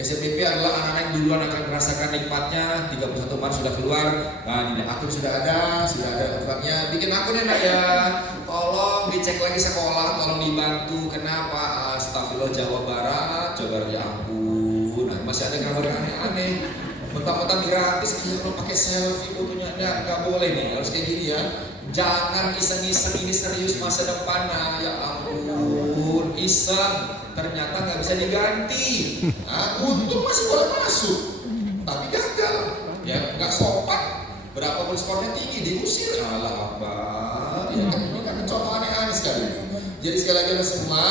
SNBP adalah anak-anak yang duluan akan merasakan nikmatnya. 31 Maret sudah keluar, nah ini akun sudah ada akunnya. Bikin akun enak ya, tolong dicek lagi sekolah, tolong dibantu. Kenapa? Astagfirullah Jawa Barat, ya ampun. Nah masih ada gambar yang aneh-aneh. Mentang-mentang gratis, iya lo pakai selfie fotonya, nggak boleh nih, harus kayak gini ya. Jangan iseng-iseng, ini serius masa depan. Nah ya ampun, iseng ternyata nggak bisa diganti. Nah, untung masih boleh masuk, tapi gagal, ya nggak sopan. Berapapun skornya tinggi diusir, alah apa? Ya kan ini kan contoh aneh-aneh sekali. Jadi sekali lagi ada semua,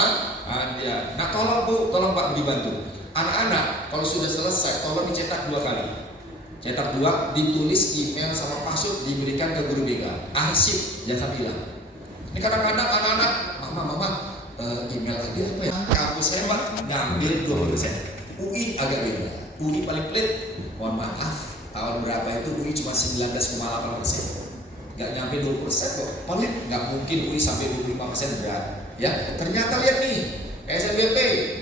nah tolong Bu, tolong Pak dibantu. Anak-anak kalau sudah selesai, tolong dicetak 2 kali. Cetak 2, ditulis email sama password, diberikan ke guru BK. Arsip, jangan sampai hilang. Ini kadang-kadang anak-anak, mama, email lagi apa ya? Kampus saya Pak ngambil 20%. UI agak beda. UI paling pelit. Mohon maaf, tahun berapa itu UI cuma 19,8%. Gak nyampe 20% kok. Paling nggak mungkin UI sampai 25% berat. Ya, ternyata lihat nih, SNBP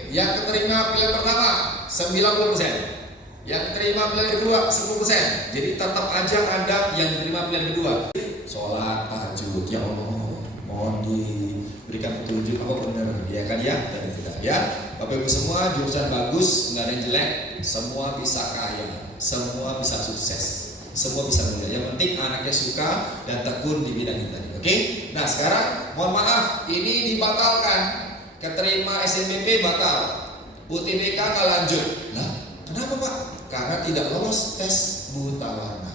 yang keterima pilihan pertama 90%. Yang terima pilihan kedua 10%. Jadi tetap aja ada yang diterima pilihan kedua. Sholat tahajud, ya Allah, mohon diberikan petunjuk apa benar, ya kan ya? Dan tidak ya. Bapak Ibu semua, jurusan bagus, nggak ada yang jelek, semua bisa kaya, semua bisa sukses, semua bisa mulia. Yang penting anaknya suka dan tekun di bidang itu tadi. Oke? Nah sekarang, mohon maaf, ini dibatalkan. Keterima SNBP batal, UTBK nggak lanjut. Nah, kenapa Pak? Karena tidak lolos tes buta warna.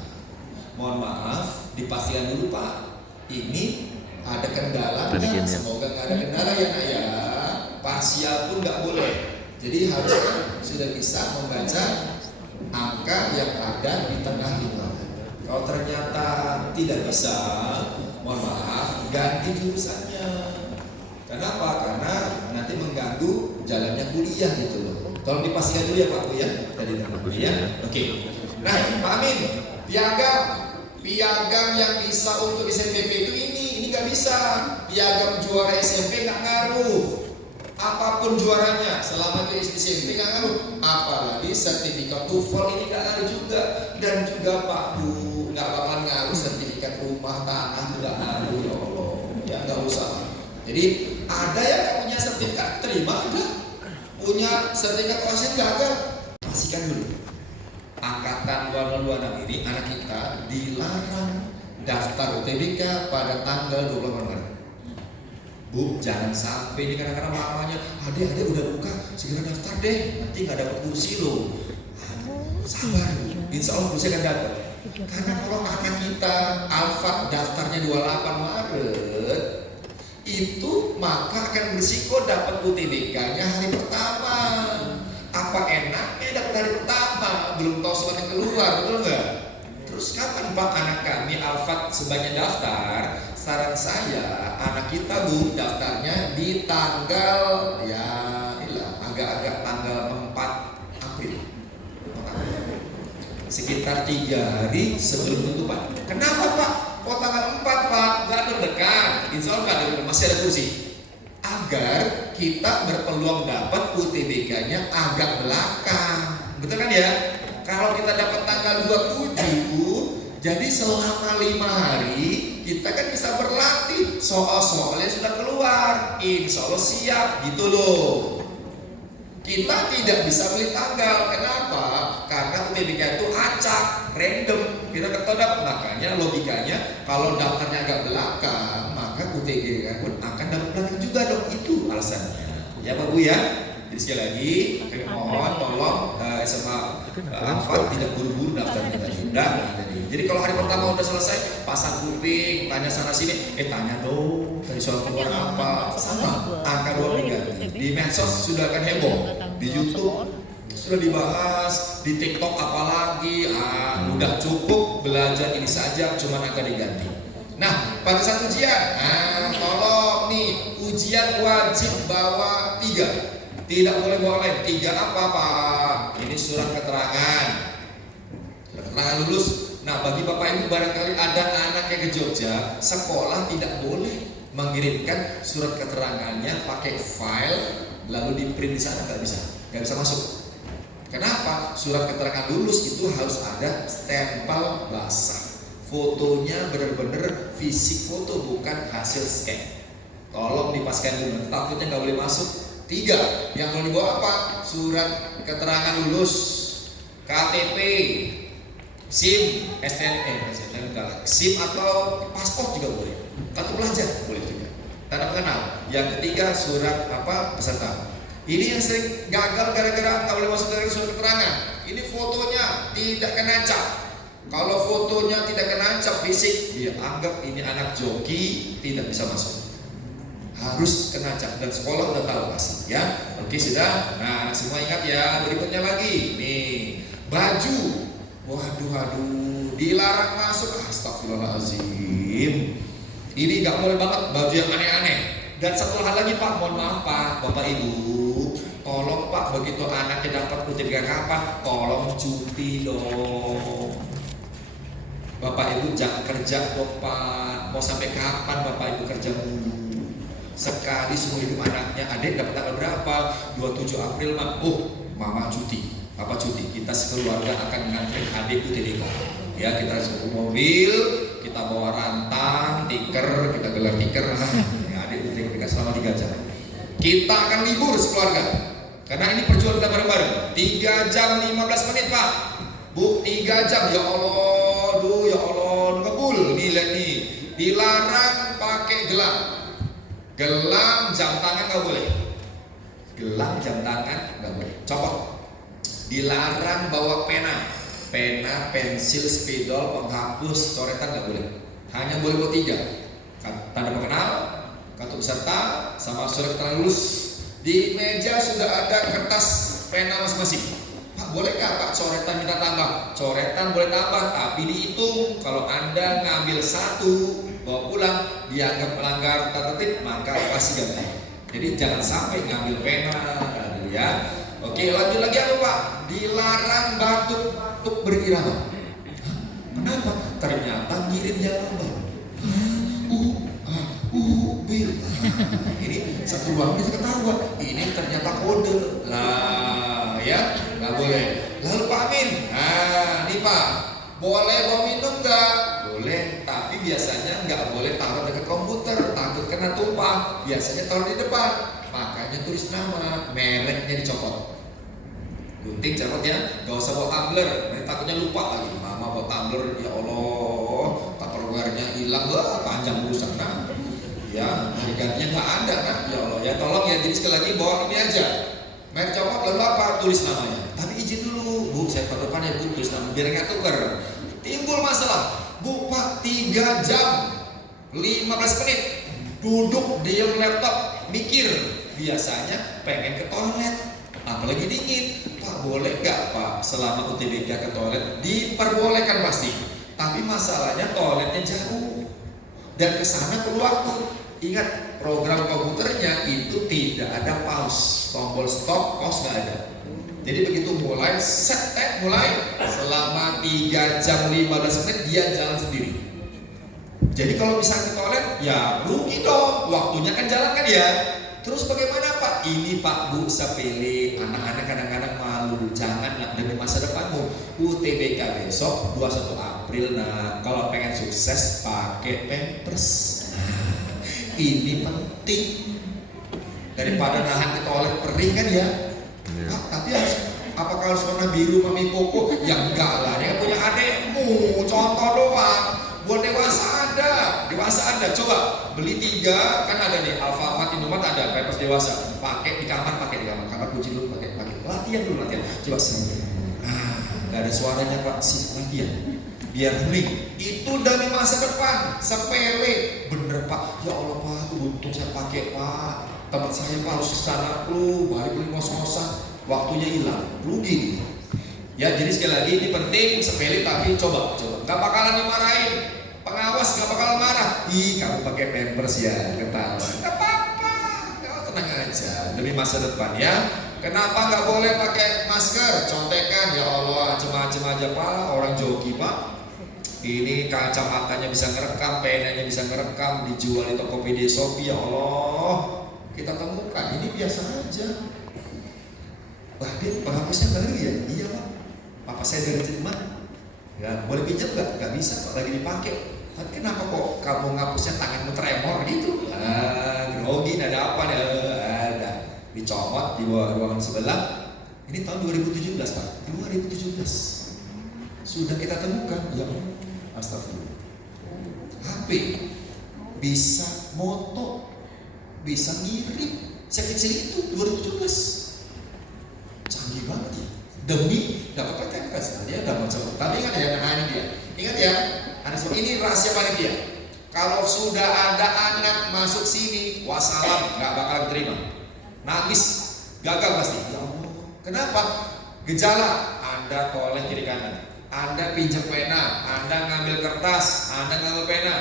Mohon maaf, dipastikan dulu Pak. Ini ada kendalanya. Semoga nggak ada kendala ya Nak ya. Parsial pun nggak boleh. Jadi harusnya sudah bisa membaca angka yang ada di tengah lingkaran. Kalau ternyata tidak bisa, mohon maaf, ganti jurusannya. Kenapa? Karena nanti mengganggu jalannya kuliah gitu loh. Tolong dipastikan dulu ya Pak Bu ya, dari nama ya. Oke. Nah, Pak Amin, piagam yang bisa untuk SNBP itu ini nggak bisa. Piagam juara SMP nggak ngaruh. Apapun juaranya, selama itu SMP nggak ngaruh. Apalagi sertifikat TOEFL ini nggak ngaruh juga. Dan juga Pak Bu, nggak bakal ngaruh sertifikat rumah tanah, nggak ngaruh ya Allah. Ya nggak usah. Jadi ada yang nggak punya sertifikat, terima aja. Punya sertifikat OSN gagal, pastikan dulu. Angkatan 2026 ini anak kita dilarang daftar UTBK pada tanggal 28 Maret. Bu, jangan sampai ini kadang-kadang mamanya, adik udah buka, segera daftar deh, nanti nggak dapat kursi loh. Sabar, insya Allah kursi akan dapat. Karena kalau anak kita Alfat daftarnya 28 Maret, itu maka akan berisiko dapat UTBK-nya hari pertama. Apa enaknya dapat hari pertama, belum tahu suratnya keluar, betul nggak? Terus kapan Pak anak kami Alfat sebanyak daftar? Saran saya anak kita Bu daftarnya di tanggal ya inilah agak-agak tanggal 4 April. Sekitar 3 hari sebelum penutupan. Kenapa Pak? Kok tanggal 4 Pak? Gak terdekat. Insya Allah gak ada, masih ada kursi. Agar kita berpeluang dapat UTBK-nya agak belakang. Betul kan ya? Kalau kita dapat tanggal 27, jadi selama 5 hari kita kan bisa berlatih. Soal-soalnya sudah keluar. Insya Allah siap gitu loh. Kita tidak bisa beli tanggal. Kenapa? Karena UTBK itu acak, random. Kita ketodap. Makanya logikanya kalau daftarnya agak belakang, maka UTBK pun akan dapat belakang juga dong. Itu alasannya. Ya Pak Bu ya. Jadi sekali lagi, kami mohon tolong SMA Alfat tidak buru-buru daftarnya tadi. Jadi kalau hari pertama udah selesai, pasang kuping, tanya sana sini, tanya dong tadi soal keluar apa, sama angka 2 diganti. Di medsos sudah akan heboh, di YouTube sudah dibahas, di TikTok apalagi, udah cukup belajar ini saja, cuma angka diganti. Nah, pada saat ujian, tolong nih, ujian wajib bawa 3. Tidak boleh bawa lain. 3 apa Pak? Ini surat keterangan. Surat keterangan lulus. Nah, bagi Bapak Ibu barangkali ada anak yang ke Jogja, sekolah tidak boleh mengirimkan surat keterangannya pakai file lalu di print di sana, nggak bisa masuk. Kenapa? Surat keterangan lulus itu harus ada stempel basah. Fotonya benar-benar fisik foto, bukan hasil scan. Tolong dipaskan dulu, takutnya nggak boleh masuk. 3, yang mau dibawa apa? Surat keterangan lulus, KTP, SIM, SIM atau paspor juga boleh. Kartu pelajar boleh juga. Tanda pengenal. Yang ketiga surat peserta. Ini yang sering gagal gara-gara nggak boleh masuk dari surat keterangan. Ini fotonya tidak kenancap. Kalau fotonya tidak kenancap fisik, dia anggap ini anak joki, tidak bisa masuk. Harus kenancap dan sekolah udah tahu pasti ya. Oke sudah. Nah semua ingat ya. Berikutnya lagi nih baju. Waduh dilarang masuk. Astagfirullahaladzim. Ini nggak boleh banget baju yang aneh-aneh. Dan satu hal lagi Pak, mohon maaf Pak, Bapak Ibu, tolong Pak begitu anaknya dapat UTBK kapan, tolong cuti dong. Bapak Ibu jangan kerja kok Pak. Mau sampai kapan Bapak Ibu kerja mulu? Sekali semua hidup anaknya, adik dapat tanggal berapa? 27 April mama cuti, papa cuti. Kita sekeluarga akan nganterin adik UTBK. Ya kita suruh mobil, kita bawa rantang, tiker, kita gelar tiker. Ya, adik UTBK selama 3 jam. Kita akan libur sekeluarga. Karena ini perjuangan kita bareng-bareng. 3 jam 15 menit Pak. Bu, 3 jam ya Allah, ya Allah, ngebul nih lihat nih. Dilarang pakai gelang. Gelang jam tangan nggak boleh. Gelang jam tangan nggak boleh. Copot. Dilarang bawa pena, pensil, spidol, penghapus, coretan nggak boleh. Hanya boleh bawa 3. Tanda pengenal, kartu peserta, sama surat keterangan lulus. Di meja sudah ada kertas pena masing-masing. Pak boleh nggak Pak coretan minta tambah? Coretan boleh tambah, tapi dihitung. Kalau Anda ngambil satu bawa pulang dianggap melanggar tata tertib, maka pasti ganti. Jadi jangan sampai ngambil pena, ya. Oke, lanjut lagi apa Pak? Dilarang batuk berirama. Kenapa? Ternyata ngirim jawaban. Ini satu ruang bisa ketahuan. Ini ternyata kode. Lah, ya nggak boleh. Lalu Pak Amin, nah nih Pak, boleh bawa minum nggak? Boleh, tapi biasanya nggak boleh taruh dekat komputer, takut kena tumpah. Biasanya taruh di depan. Makanya tulis nama, mereknya dicopot. Gunting copot ya, nggak usah bawa tumbler. Nanti takutnya lupa lagi. Mama bawa tumbler, ya Allah, tupperware-nya hilang, panjang urusan nah. Ya, hari gantinya nggak ada kan? Ya Allah, ya tolong ya. Jadi sekali lagi bawa ini aja. Merek copot lalu apa? Tulis namanya. Tapi izin dulu, Bu, saya ke depan ya Bu, tulis nama biar nggak tuker. Timbul masalah, Bu Pak 3 jam 15 menit duduk diam laptop mikir. Biasanya pengen ke toilet, apalagi dingin. Pak boleh nggak Pak selama UTBK ke toilet? Diperbolehkan pasti. Tapi masalahnya toiletnya jauh dan kesana perlu waktu. Ingat, program komputernya itu tidak ada pause, tombol stop, pause nggak ada. Jadi begitu mulai set mulai selama 3 jam 15 menit dia jalan sendiri. Jadi kalau bisa ke toilet ya rugi dong, waktunya kan jalan kan ya. Terus bagaimana Pak? Ini Pak Bu sepele, anak-anak kadang-kadang malu. Jangan demi masa depanmu. UTBK besok 21 April. Nah, kalau pengen sukses pakai Pampers. Nah, ini penting. Daripada nahan ke toilet perih kan ya. Pak, tapi apakah harus warna biru Mami Koko? Ya enggak lah, dia punya adekmu. Contoh doang. Buat dewasa ada, coba beli 3 kan ada nih Alfamart, Indomaret ada, Pampers dewasa, pakai di kamar, kamar kunci dulu, pakai latihan. Coba sih, nggak ada suaranya Pak, sih latihan, biar hening. Itu dari masa depan, sepele, bener Pak. Ya Allah Pak, aku untung saya pakai Pak. Teman saya Pak harus kesana balik beli ngos-ngosan, waktunya hilang, rugi. Ya jadi sekali lagi ini penting, sepele tapi coba, nggak bakalan dimarahin. Pengawas nggak bakal marah. Ih, kamu pakai Pampers ya, ketawa. Nggak apa-apa, kamu tenang aja. Demi masa depan ya. Kenapa nggak boleh pakai masker? Contekan, ya Allah, macam-macam aja Pak. Orang joki Pak. Ini kacamatanya bisa ngerekam, penanya bisa ngerekam, dijual di Tokopedia, Shopee. Ya Allah, kita temukan. Ini biasa aja. Wah, dia penghapusnya baru ya? Iya Pak. Papa saya dari Jerman. Ya, boleh pinjam nggak? Nggak bisa kok, lagi dipakai. Tapi kenapa kok kamu ngapusnya tanganmu tremor gitu? Grogi, ada apa nih? Ada dicomot di bawah ruangan sebelah. Ini tahun 2017 Pak. 2017 sudah kita temukan. Ya, astagfirullah. HP bisa moto, bisa ngirim. Sekecil itu 2017. Canggih banget ya. Demi dapat PTMS, dia udah macam. Tapi ingat ya, ini dia. Ingat ya, ini rahasia paling dia. Kalau sudah ada anak masuk sini, wassalam, nggak bakal diterima. Nangis, gagal pasti. Ya Allah, kenapa? Gejala, Anda koleh kiri kanan, Anda pinjam pena, Anda ngambil kertas, Anda ngambil pena.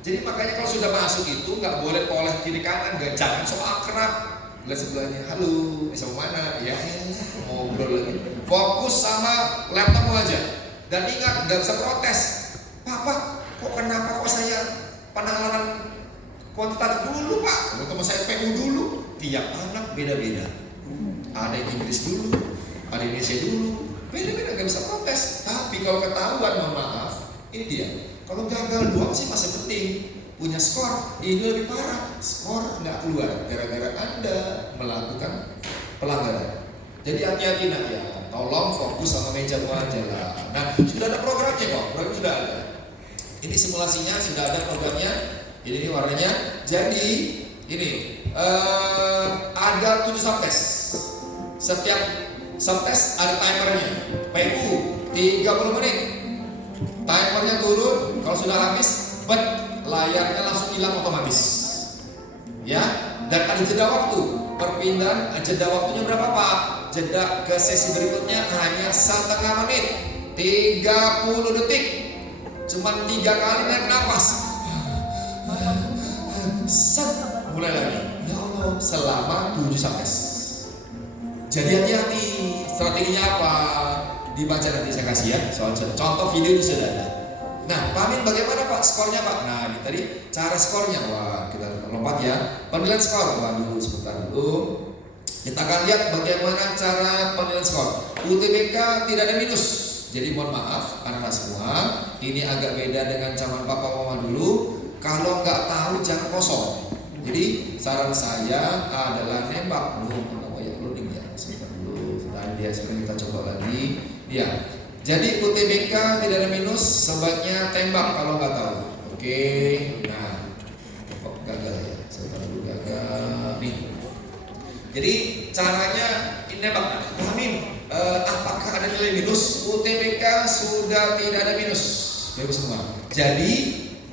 Jadi makanya kalau sudah masuk itu nggak boleh koleh kiri kanan, jangan so akrab. Lihat sebelahnya, halo, sama mana? Ya elah, ngobrol lagi. Fokus sama laptopmu aja. Dan ingat, nggak bisa protes. Papa, kok kenapa kok saya penanganan kuantitatif dulu Pak? Untuk saya PU dulu. Tiap anak beda-beda. Ada yang Inggris dulu, ada Indonesia dulu. Beda-beda, nggak bisa protes. Tapi kalau ketahuan, mohon maaf, ini dia. Kalau gagal doang sih masih penting. Punya skor, ini lebih parah. Skor nggak keluar gara-gara Anda melakukan pelanggaran. Jadi hati-hati nak ya. Tolong fokus sama meja aja lah. Nah, sudah ada programnya kok. Program sudah ada. Ini simulasinya sudah ada programnya. Ini warnanya. Jadi ini ada 7 subtest. Setiap subtest ada timernya. PU 30 menit. Timernya turun. Kalau sudah habis, layarnya langsung hilang otomatis. Ya, dan ada jeda waktu. Perpindahan jeda waktunya berapa Pak? jeda ke sesi berikutnya hanya setengah menit, 30 detik. Cuman 3 kali naik nafas. Set, mulai lagi. Ya Allah, selama 7 sampai. Jadi hati-hati. Strateginya apa? Dibaca nanti saya kasih ya. Soal contoh video ini sudah ada. Nah, Pak Amin bagaimana Pak skornya Pak? Nah, ini tadi cara skornya. Wah, kita lompat ya. Penilaian skor. Waduh, sebentar dulu. Kita akan lihat bagaimana cara penilaian skor. UTBK tidak ada minus. Jadi mohon maaf anak-anak semua, ini agak beda dengan zaman papa mama dulu. Kalau nggak tahu jangan kosong. Jadi saran saya adalah nembak. Loading ya, sebentar dulu. Nah, dia sekarang kita coba lagi. Ya. Jadi UTBK tidak ada minus, sebaiknya tembak kalau nggak tahu. Oke. Nah, kok gagal ya? Sebentar dulu gagal. Nih. Jadi caranya ini nembak. Amin. Apakah ada nilai minus? UTBK sudah tidak ada minus. Baik semua. Jadi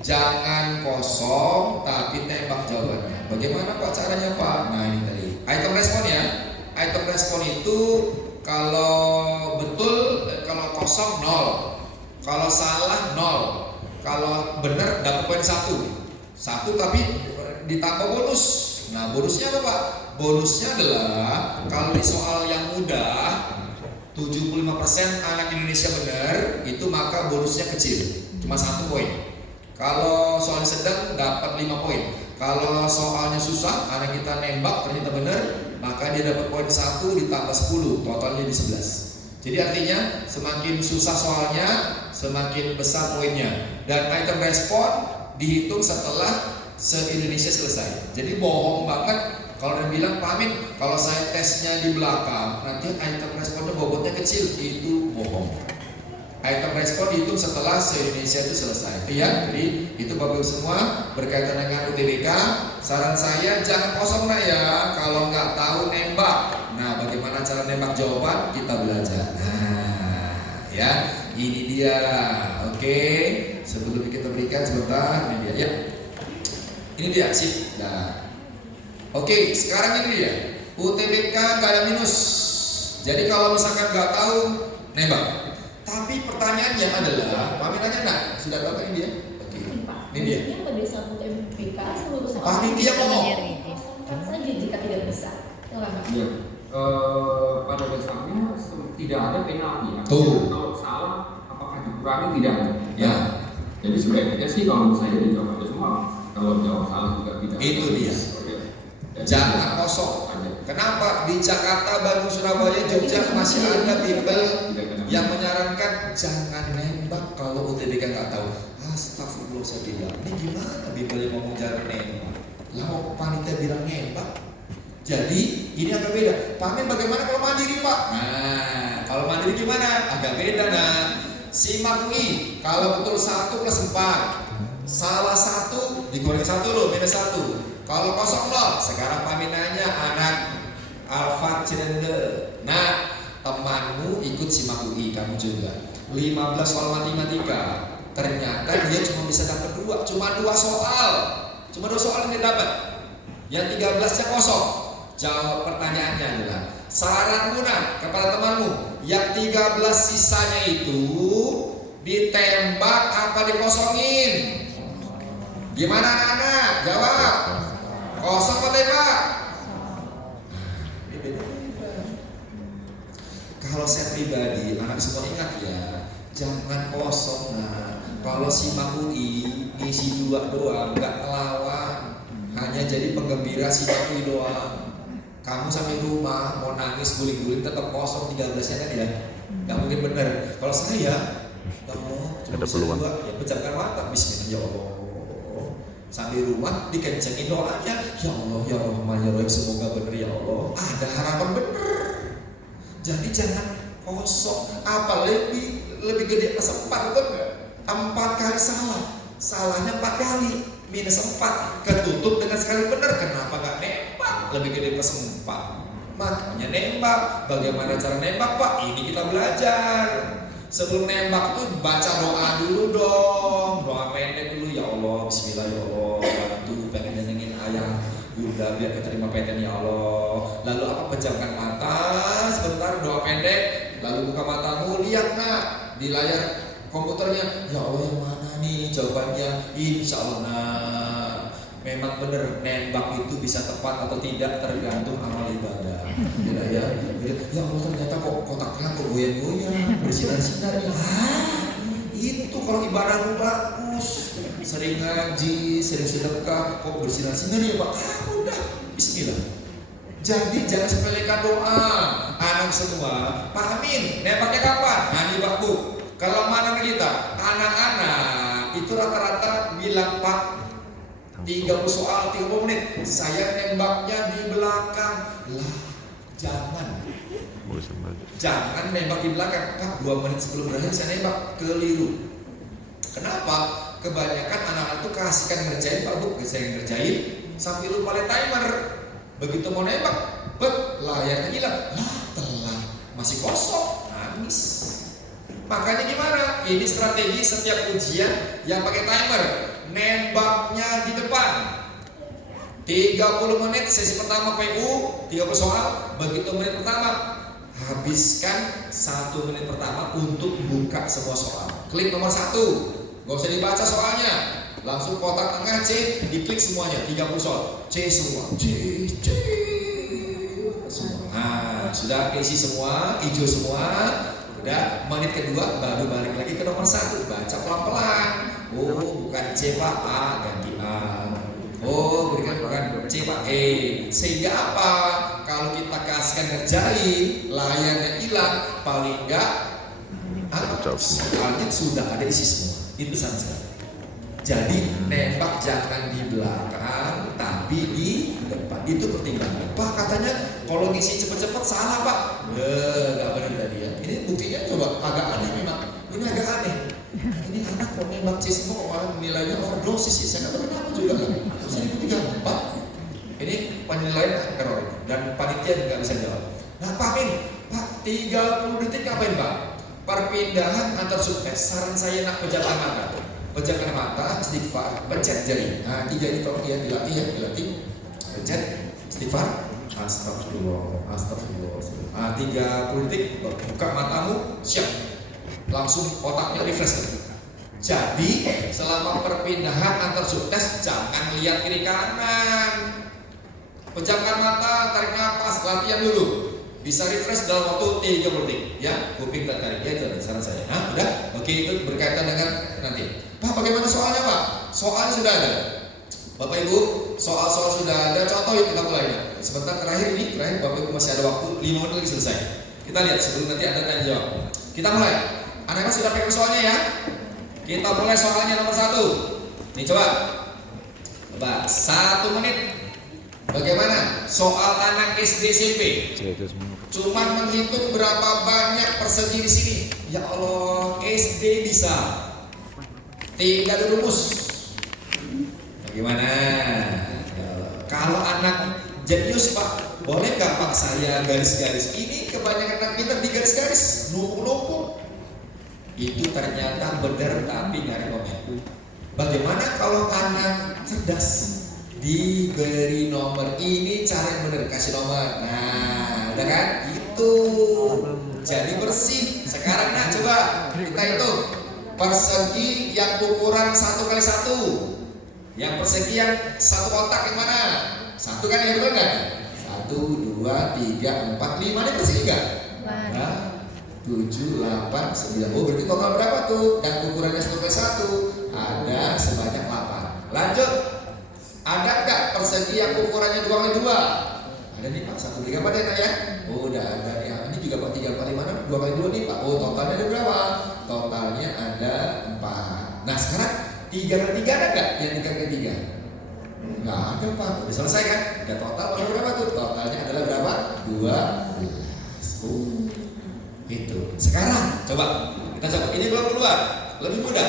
jangan kosong tapi tembak jawabannya. Bagaimana Pak caranya Pak? Nah ini tadi. Item respon ya. Item respon itu kalau betul, kalau kosong 0, kalau salah 0, kalau benar dapat poin 1 tapi ditambah bonus. Nah bonusnya apa Pak? Bonusnya adalah kalau di soal yang mudah 75% anak Indonesia benar, itu maka bonusnya kecil, cuma 1 poin. Kalau soal sedang dapat 5 poin. Kalau soalnya susah, anak kita nembak ternyata benar, maka dia dapat poin 1 ditambah 10, totalnya di 11. Jadi artinya semakin susah soalnya, semakin besar poinnya. Dan item respon dihitung setelah se-Indonesia selesai. Jadi bohong banget kalau dia bilang, Pak Amin, kalau saya tesnya di belakang, nanti item responnya bobotnya kecil, itu bohong. Item respon dihitung setelah se-Indonesia itu selesai. Itu ya, jadi itu Bapak Ibu semua berkaitan dengan UTBK. Saran saya jangan kosong nak ya, kalau nggak tahu nembak. Nah, bagaimana cara nembak jawaban kita belajar. Nah, ya, ini dia. Oke, sebelum kita berikan sebentar, ini dia ya. Ini dia sip. Nah. Oke, sekarang ini dia. UTBK nggak ada minus. Jadi kalau misalkan nggak tahu, nembak. Tapi pertanyaannya adalah, Mami nanya nak, sudah tahu kan dia? Oke, ini dia. Yang pada saat UTBK seluruh Panitia ngomong. kan saja jika tidak bisa. Ya, pada dasarnya tidak ada penalti. Tuh. Kalau salah, apakah dikurangi tidak ada? Ya. Jadi sebaiknya sih kalau saya dijawab aja semua. Kalau jawab salah juga tidak. Itu dia. Jangan kosong. Kenapa di Jakarta, Bandung, Surabaya, Jogja masih ada bimbel yang menyarankan jangan nembak kalau UTBK nggak tahu. Astagfirullah, saya bilang ini gimana bimbel yang ngomong jangan nembak? Lalu panitia bilang nembak. Jadi ini agak beda. Pak Amin bagaimana kalau mandiri Pak? Nah kalau mandiri gimana? Agak beda nah. Simak UI kalau betul 1 plus 4, salah 1 digoreng 1 loh, minus 1. Kalau kosong 0, sekarang Pak Amin nanya anak Alfa Cirende. Nah, temanmu ikut simak UI, kamu juga. 15 soal matematika. Ternyata dia cuma bisa dapat 2, cuma 2 soal. Cuma 2 soal yang dia dapat. Yang 13-nya kosong. Jawab pertanyaannya adalah syaratmu nak kepada temanmu. Yang 13 sisanya itu ditembak apa dikosongin? Gimana anak-anak? Jawab. Kosong atau tembak? Kalau saya pribadi, anak semua ingat ya, jangan kosong nah. Kalau simak UI ngisi 2 doang, nggak ngelawan, hanya jadi penggembira simak UI doang. Kamu sampai rumah mau nangis guling-guling tetap kosong 13-nya kan ya, nggak mungkin bener. Kalau saya, ya Allah, cuma bisa 2, ya pecahkan mata, Bismillah ya Allah. Sampai rumah dikencengin doanya, ya Allah ya Rahman ya Rahim, semoga bener ya Allah. Ada harapan bener. Jadi jangan kosong. Apa lebih gede plus 4 betul nggak? 4 kali salah, salahnya 4 kali, minus 4 ketutup dengan sekali benar. Kenapa nggak nembak? Lebih gede plus 4. Makanya nembak. Bagaimana cara nembak Pak? Ini kita belajar. Sebelum nembak tuh baca doa dulu dong. Doa pendek dulu, ya Allah, Bismillah ya Allah, bantu pengen nyenengin ayah, bunda Bunda biar keterima PTN ya Allah. Lalu apa? Pejamkan mata sebentar, doa pendek. Lalu buka matamu, lihat nak di layar komputernya. Ya Allah, yang mana nih jawabannya? Insya Allah nak. Memang benar nembak itu bisa tepat atau tidak tergantung amal ibadah. Ya Allah, ternyata kok kotaknya kok goyang-goyang, bersinar-sinar ya. Itu kalau ibadahmu bagus, sering ngaji, sering sedekah, kok bersinar-sinar ya Pak. Udah, bismillah. Jadi jangan sepelekan doa. Anak semua, pahamin nembaknya kapan? Nah ini Pak Bu, kalau mana kita anak-anak itu rata-rata bilang Pak 30 soal 30 menit, saya nembaknya di belakang. Lah, jangan nembak di belakang. Pak, 2 menit sebelum berakhir saya nembak, keliru. Kenapa? Kebanyakan anak-anak tuh kasihkan ngerjain Pak Bu, saya ngerjain sampai lupa lihat timer. Begitu mau nembak, layarnya hilang. Lah, telat, masih kosong, nangis. Makanya gimana? Ini strategi setiap ujian yang pakai timer. Nembaknya di depan. 30 menit sesi pertama PU, 30 soal. Begitu menit pertama, habiskan 1 menit pertama untuk buka semua soal. Klik nomor 1, gak usah dibaca soalnya, langsung kotak tengah C, diklik semuanya, 30 soal, C semua, C semua. Nah, sudah keisi semua, hijau semua. Udah, menit kedua baru balik lagi ke nomor 1, baca pelan-pelan. Oh, bukan C Pak, A ganti A. Oh, bukan C Pak, E. Sehingga apa? Kalau kita kasihkan ngerjain, layarnya hilang, paling enggak soalnya sudah ada isi semua. Itu pesan sekali. Jadi nembak jangan di belakang, tapi di depan. Itu pertimbangan. Pak katanya kalau ngisi cepet-cepet salah Pak. Nggak benar tadi ya. Ini buktinya coba agak aneh memang. Ini agak aneh. Ini anak kok nembak C semua orang nilainya overdosis sih. Saya nggak tahu kenapa juga kan. 1034. Ini penilaian error dan panitia nggak bisa jawab. Nah Pak Min, Pak 30 detik ngapain Pak? Perpindahan antar subtes. Saran saya nak pejamkan mata. Pejamkan mata, istighfar, pencet jari. Nah 3 ini tolong ya dilatih. Pencet, istighfar, astagfirullah. Nah 30 detik, buka matamu, siap. Langsung otaknya refresh lagi. Jadi selama perpindahan antar subtes jangan lihat kiri kanan. Pejamkan mata, tarik nafas, latihan dulu. Bisa refresh dalam waktu 30 detik. Ya, kuping dan tarik ya, itu saran saya. Nah, udah? Oke, itu berkaitan dengan nanti. Pak, bagaimana soalnya Pak? Soalnya sudah ada. Bapak Ibu, soal-soal sudah ada. Contoh yuk kita mulai. Sebentar terakhir Bapak Ibu masih ada waktu 5 menit lagi selesai. Kita lihat sebelum nanti ada tanya jawab. Kita mulai. Anak-anak sudah pegang soalnya ya. Kita mulai soalnya nomor 1. Nih coba. 1 menit. Bagaimana soal anak SD SMP? Cuman menghitung berapa banyak persegi di sini. Ya Allah, SD bisa. Tidak ada rumus. Bagaimana? Ya kalau anak jenius Pak, boleh nggak Pak saya garis-garis? Ini kebanyakan anak pintar di garis-garis, numpuk-numpuk. Itu ternyata benar tapi nggak rekomend. Bagaimana kalau anak cerdas? Diberi nomor ini cara yang benar, kasih nomor. Nah, udah kan? Itu jadi bersih. Sekarang nah coba kita hitung persegi yang ukuran 1 kali 1. Yang persegi yang satu kotak yang mana? 1 kan ya betul kan? 1, 2, 3, 4, 5 ini persegi nggak? Nah, 7, 8, 9. Oh berarti total berapa tuh? Dan ukurannya 1 kali 1 ada sebanyak 8. Lanjut. Ada nggak persegi yang ukurannya 2 kali 2? Ada nih Pak, 1 3 pada ya? Oh udah ada ya. Ini juga Pak 3 kali mana? 2 kali 2 nih Pak. Oh totalnya ada berapa? Totalnya ada 4. Nah sekarang 3 kali 3 ada nggak? Yang 3 kali 3? Nggak ada Pak. Udah selesai kan? Udah total ada berapa tuh? Totalnya adalah berapa? 12. Itu. Sekarang coba kita coba. Ini belum keluar. Lebih mudah.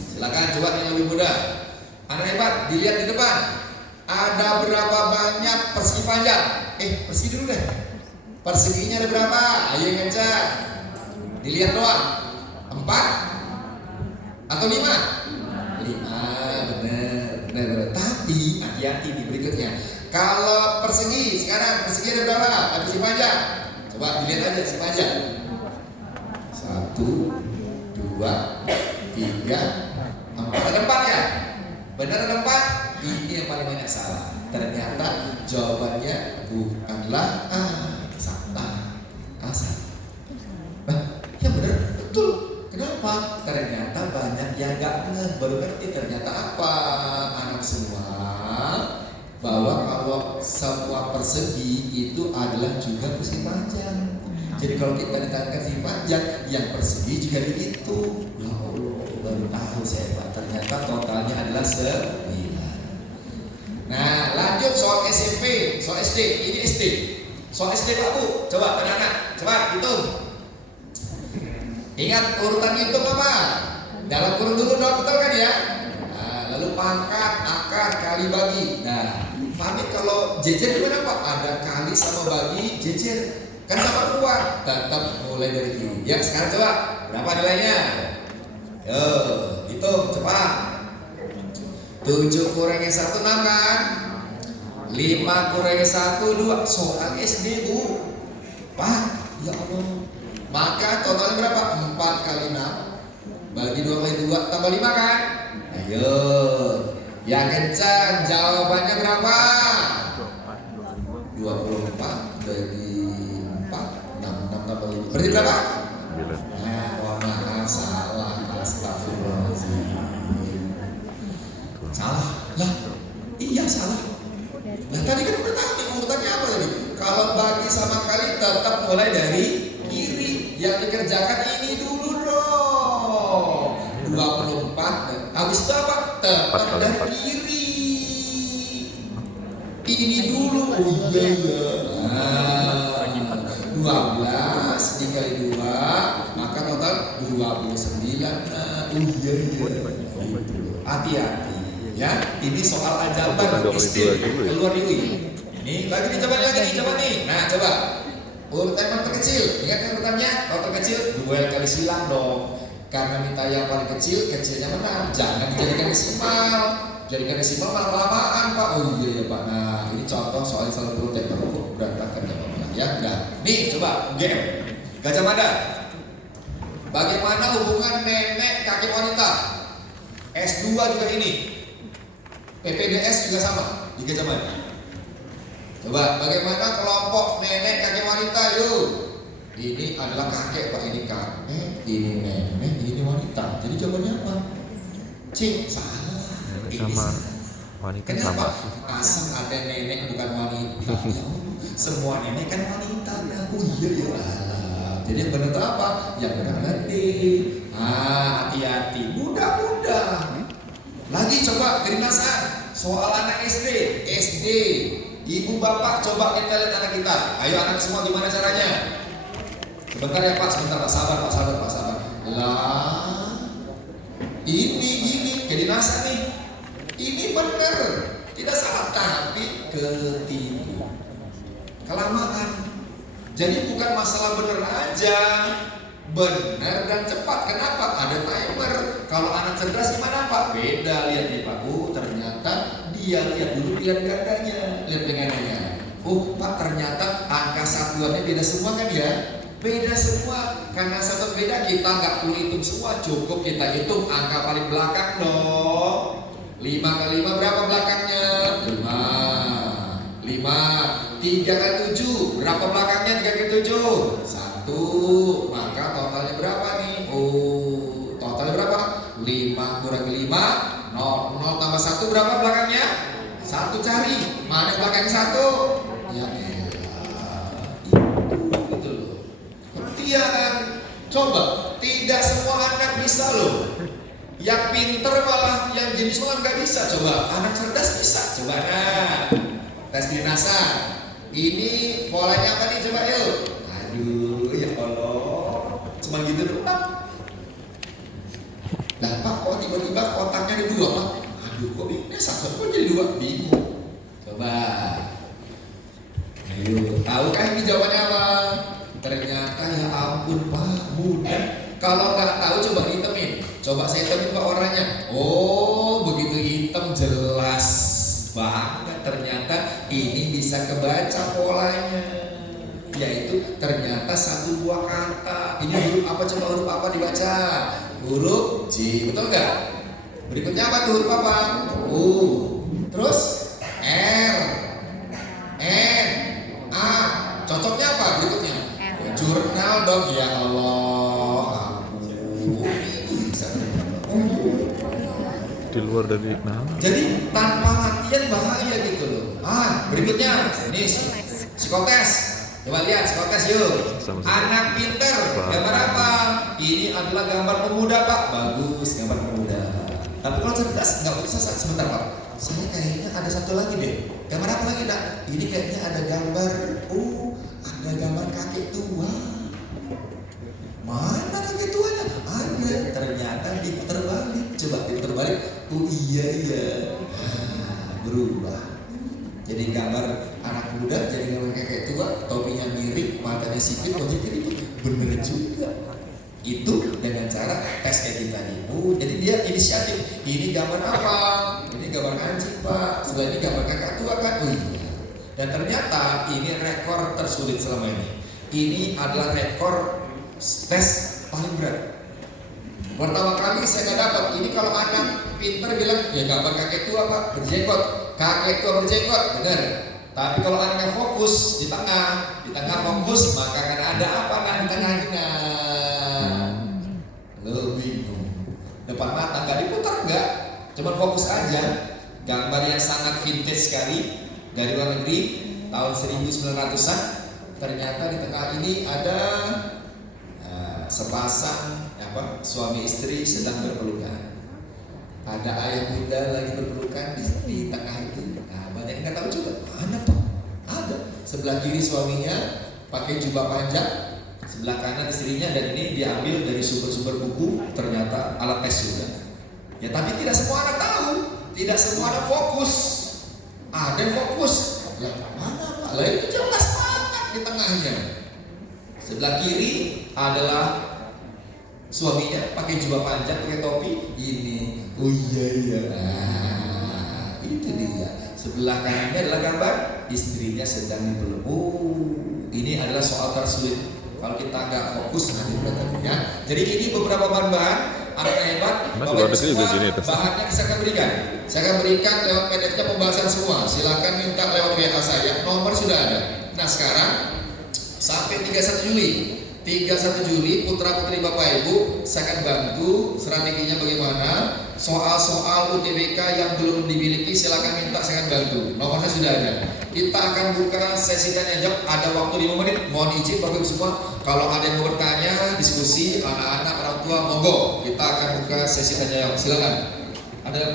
Silakan coba yang lebih mudah. Anak hebat, dilihat di depan. Ada berapa banyak persegi panjang? Persegi dulu deh. Perseginya ada berapa? Ayo ngecek. Dilihat doang. 4 atau 5? 5, bener. Tapi hati-hati di berikutnya. Kalau persegi, sekarang persegi ada berapa? Ada si panjang. Coba dilihat aja si panjang. 1, 2, 3, 4. Ada 4 ya? Benar ada 4? Ini yang paling banyak salah. Ternyata jawabannya bukanlah salah. Ya benar, betul. Kenapa? Ternyata banyak yang gak dengar, baru ngerti ternyata apa anak semua, bahwa kalau semua persegi itu adalah juga persegi panjang. Jadi kalau kita ditanya persegi panjang, yang persegi juga begitu. Ya Allah, baru tahu saya Pak. Ternyata totalnya adalah 9. Nah, lanjut soal SMP, soal SD. Ini SD. Soal SD Pak Bu, coba anak-anak, coba hitung. Ingat urutan hitung apa? Dalam kurung dulu dong, betul kan ya? Nah, lalu pangkat, akar, kali, bagi. Nah, pamit kalau jejer gimana Pak? Ada kali sama bagi, jejer. Kan sama keluar, tetap mulai dari kiri. Ya, sekarang coba, berapa nilainya? Yo, hitung, cepat. 7 kurangi 1, 6 kan? 5 kurangi 1, 2. Soal SD Bu. Pak, ya Allah. Maka totalnya berapa? 4 kali 6 bagi 2 kali 2 tambah 5 kan? Ayo, yang kencang jawabannya berapa? 24 bagi 4, 6 tambah 5. Berarti berapa? Nah, mohon maaf, salah. Astagfirullahaladzim. Salah? Lah, iya salah. Nah tadi kan udah tahu nih urutannya apa tadi. Kalau bagi sama kali tetap mulai dari kiri. Yang dikerjakan ini dulu dong. 24. Habis itu apa? Tetap dari kiri. Ini dulu. Oh iya ya. Nah, 12 dikali 2 maka total 29. Nah, oh iya iya. Hati-hati ya. Ini soal ajaban SD keluar di UI. Nih lagi dicoba lagi nih, coba nih. Nah coba urutan yang terkecil. Ingat kan urutannya? Kalau terkecil duel kali silang dong. Karena minta yang paling kecil, kecilnya menang. Jangan dijadikan desimal. Jadikan desimal malah kelamaan Pak. Oh iya ya Pak. Nah ini contoh soal selalu perlu teknologi berantakan ya. Nah nih coba game Gajah Mada. Bagaimana hubungan nenek kakek wanita? S2 juga ini. PPDS juga sama di Gajah Mada. Coba bagaimana kelompok nenek kakek wanita yuk. Ini adalah kakek Pak, ini kakek, ini nenek, ini wanita. Jadi jawabannya apa? C, salah. Ini sama salah. wanita. Kenapa? Sama Asal ada nenek bukan wanita. Semua nenek kan wanita. Oh iya ya Allah. Jadi yang benar itu apa? Yang benar nanti. Hati-hati. Mudah-mudah. Lagi coba kedinasan. Soal anak SD. Ibu bapak coba kita lihat anak kita. Ayo anak semua gimana caranya? Sebentar ya Pak, sebentar Pak. Sabar. Lah, ini gini kedinasan nih. Ini benar, tidak salah tapi ketipu, kelamaan. Jadi bukan masalah benar aja, benar dan cepat. Kenapa? Ada timer. Kalau anak cerdas gimana Pak? Beda, lihat nih Pak. Ternyata dia lihat dulu lihat gandanya, lihat pengennya. Pak ternyata angka satuannya beda semua kan ya? Beda semua. Karena satu beda kita nggak perlu hitung semua, cukup kita hitung angka paling belakang dong. 5 kali 5 berapa belakangnya? 5. 3 kali 7 berapa belakangnya? 3 kali 7 1. Maka totalnya berapa nih? Totalnya berapa? 5 kurangi 5 0 tambah 1 berapa belakangnya? 1 cari. Mana belakang 1? Ya elah. Itu loh. Iya kan? Coba, tidak semua anak bisa loh. Yang pinter malah yang jenis malah nggak bisa. Coba, anak cerdas bisa. Coba nah, tes kedinasan. Ini polanya apa nih? Coba yuk. Aduh, ya Allah. Cuma gitu doang. Nah Pak, kok tiba-tiba kotaknya ada 2 Pak? Aduh, kok ini satu kok jadi 2? Bingung. Coba. Ayo, tahu kan ini jawabannya apa? Ternyata ya ampun Pak, mudah. Kalau nggak tahu coba hitemin. Coba saya hitemin Pak orangnya. Oh, begitu hitam jelas banget. Ternyata ini satu buah kata. Ini huruf apa, coba huruf apa dibaca? Huruf J, betul nggak? Berikutnya apa tuh huruf apa? U. Terus R, N, A. Cocoknya apa berikutnya? Jurnal dong, ya Allah. Ampun, itu bisa. Di luar dari nama. Jadi tanpa latihan bahaya gitu loh. Berikutnya ini psikotes. Coba lihat psikotes yuk. Anak pinter. Gambar apa? Ini adalah gambar pemuda Pak. Bagus, gambar pemuda. Tapi kalau cerdas nggak usah sebentar Pak. Saya kayaknya ada satu lagi deh. Gambar apa lagi nak? Ini kayaknya ada gambar. Ada gambar kakek tua. Mana kakek tuanya? Ada. Ternyata diputar balik. Coba diputar balik. Oh iya. Berubah. Jadi gambar anak muda, jadi gambar kakek tua, topinya mirip, matanya sipit, wajahnya itu bener juga. Itu dengan cara tes kayak tadi. Jadi dia inisiatif. Ini gambar apa? Ini gambar anjing Pak. Sebelah ini gambar kakak tua kan? Oh iya. Dan ternyata ini rekor tersulit selama ini. Ini adalah rekor tes paling berat. Pertama kali saya nggak dapat. Ini kalau anak pinter bilang ya gambar kakek tua Pak berjenggot, kakek tua berjenggot, benar. Tapi kalau anaknya fokus di tengah fokus, maka akan ada apa di tengahnya? Lo bingung. Depan mata nggak diputar nggak, cuma fokus aja. Gambar yang sangat vintage sekali dari luar negeri tahun 1900-an. Ternyata di tengah ini ada sepasang suami istri sedang berpelukan. Ada ayah muda lagi berpelukan di tengah itu. Banyak yang nggak tahu juga mana Pak. Ada sebelah kiri suaminya pakai jubah panjang, sebelah kanan istrinya, dan ini diambil dari sumber-sumber buku. Ternyata alat tes juga. Ya tapi tidak semua anak tahu, tidak semua anak fokus. Ada yang fokus. Lah mana Pak? Lah itu jelas banget di tengahnya. Sebelah kiri adalah suaminya pakai jubah panjang, pakai topi. Ini, oh iya. Itu dia. Sebelah kanannya adalah gambar istrinya sedang dipeluk. Ini adalah soal tersulit. Kalau kita nggak fokus nanti ya. Jadi ini beberapa bahan-bahan anak hebat. Bapak juga gini tuh. Bahannya bisa saya berikan. Saya akan berikan lewat PDF-nya pembahasan semua. Silakan minta lewat WA saya. Nomor sudah ada. Nah sekarang sampai 31 Juli. 31 Juli putra putri Bapak Ibu saya akan bantu strateginya bagaimana. Soal-soal UTBK yang belum dimiliki silakan minta, saya akan bantu. Nomornya sudah ada. Kita akan buka sesi tanya jawab, ada waktu 5 menit. Mohon izin Bapak Ibu semua, kalau ada yang mau bertanya, diskusi, anak-anak, orang tua, monggo. Kita akan buka sesi tanya jawab. Silakan. Ada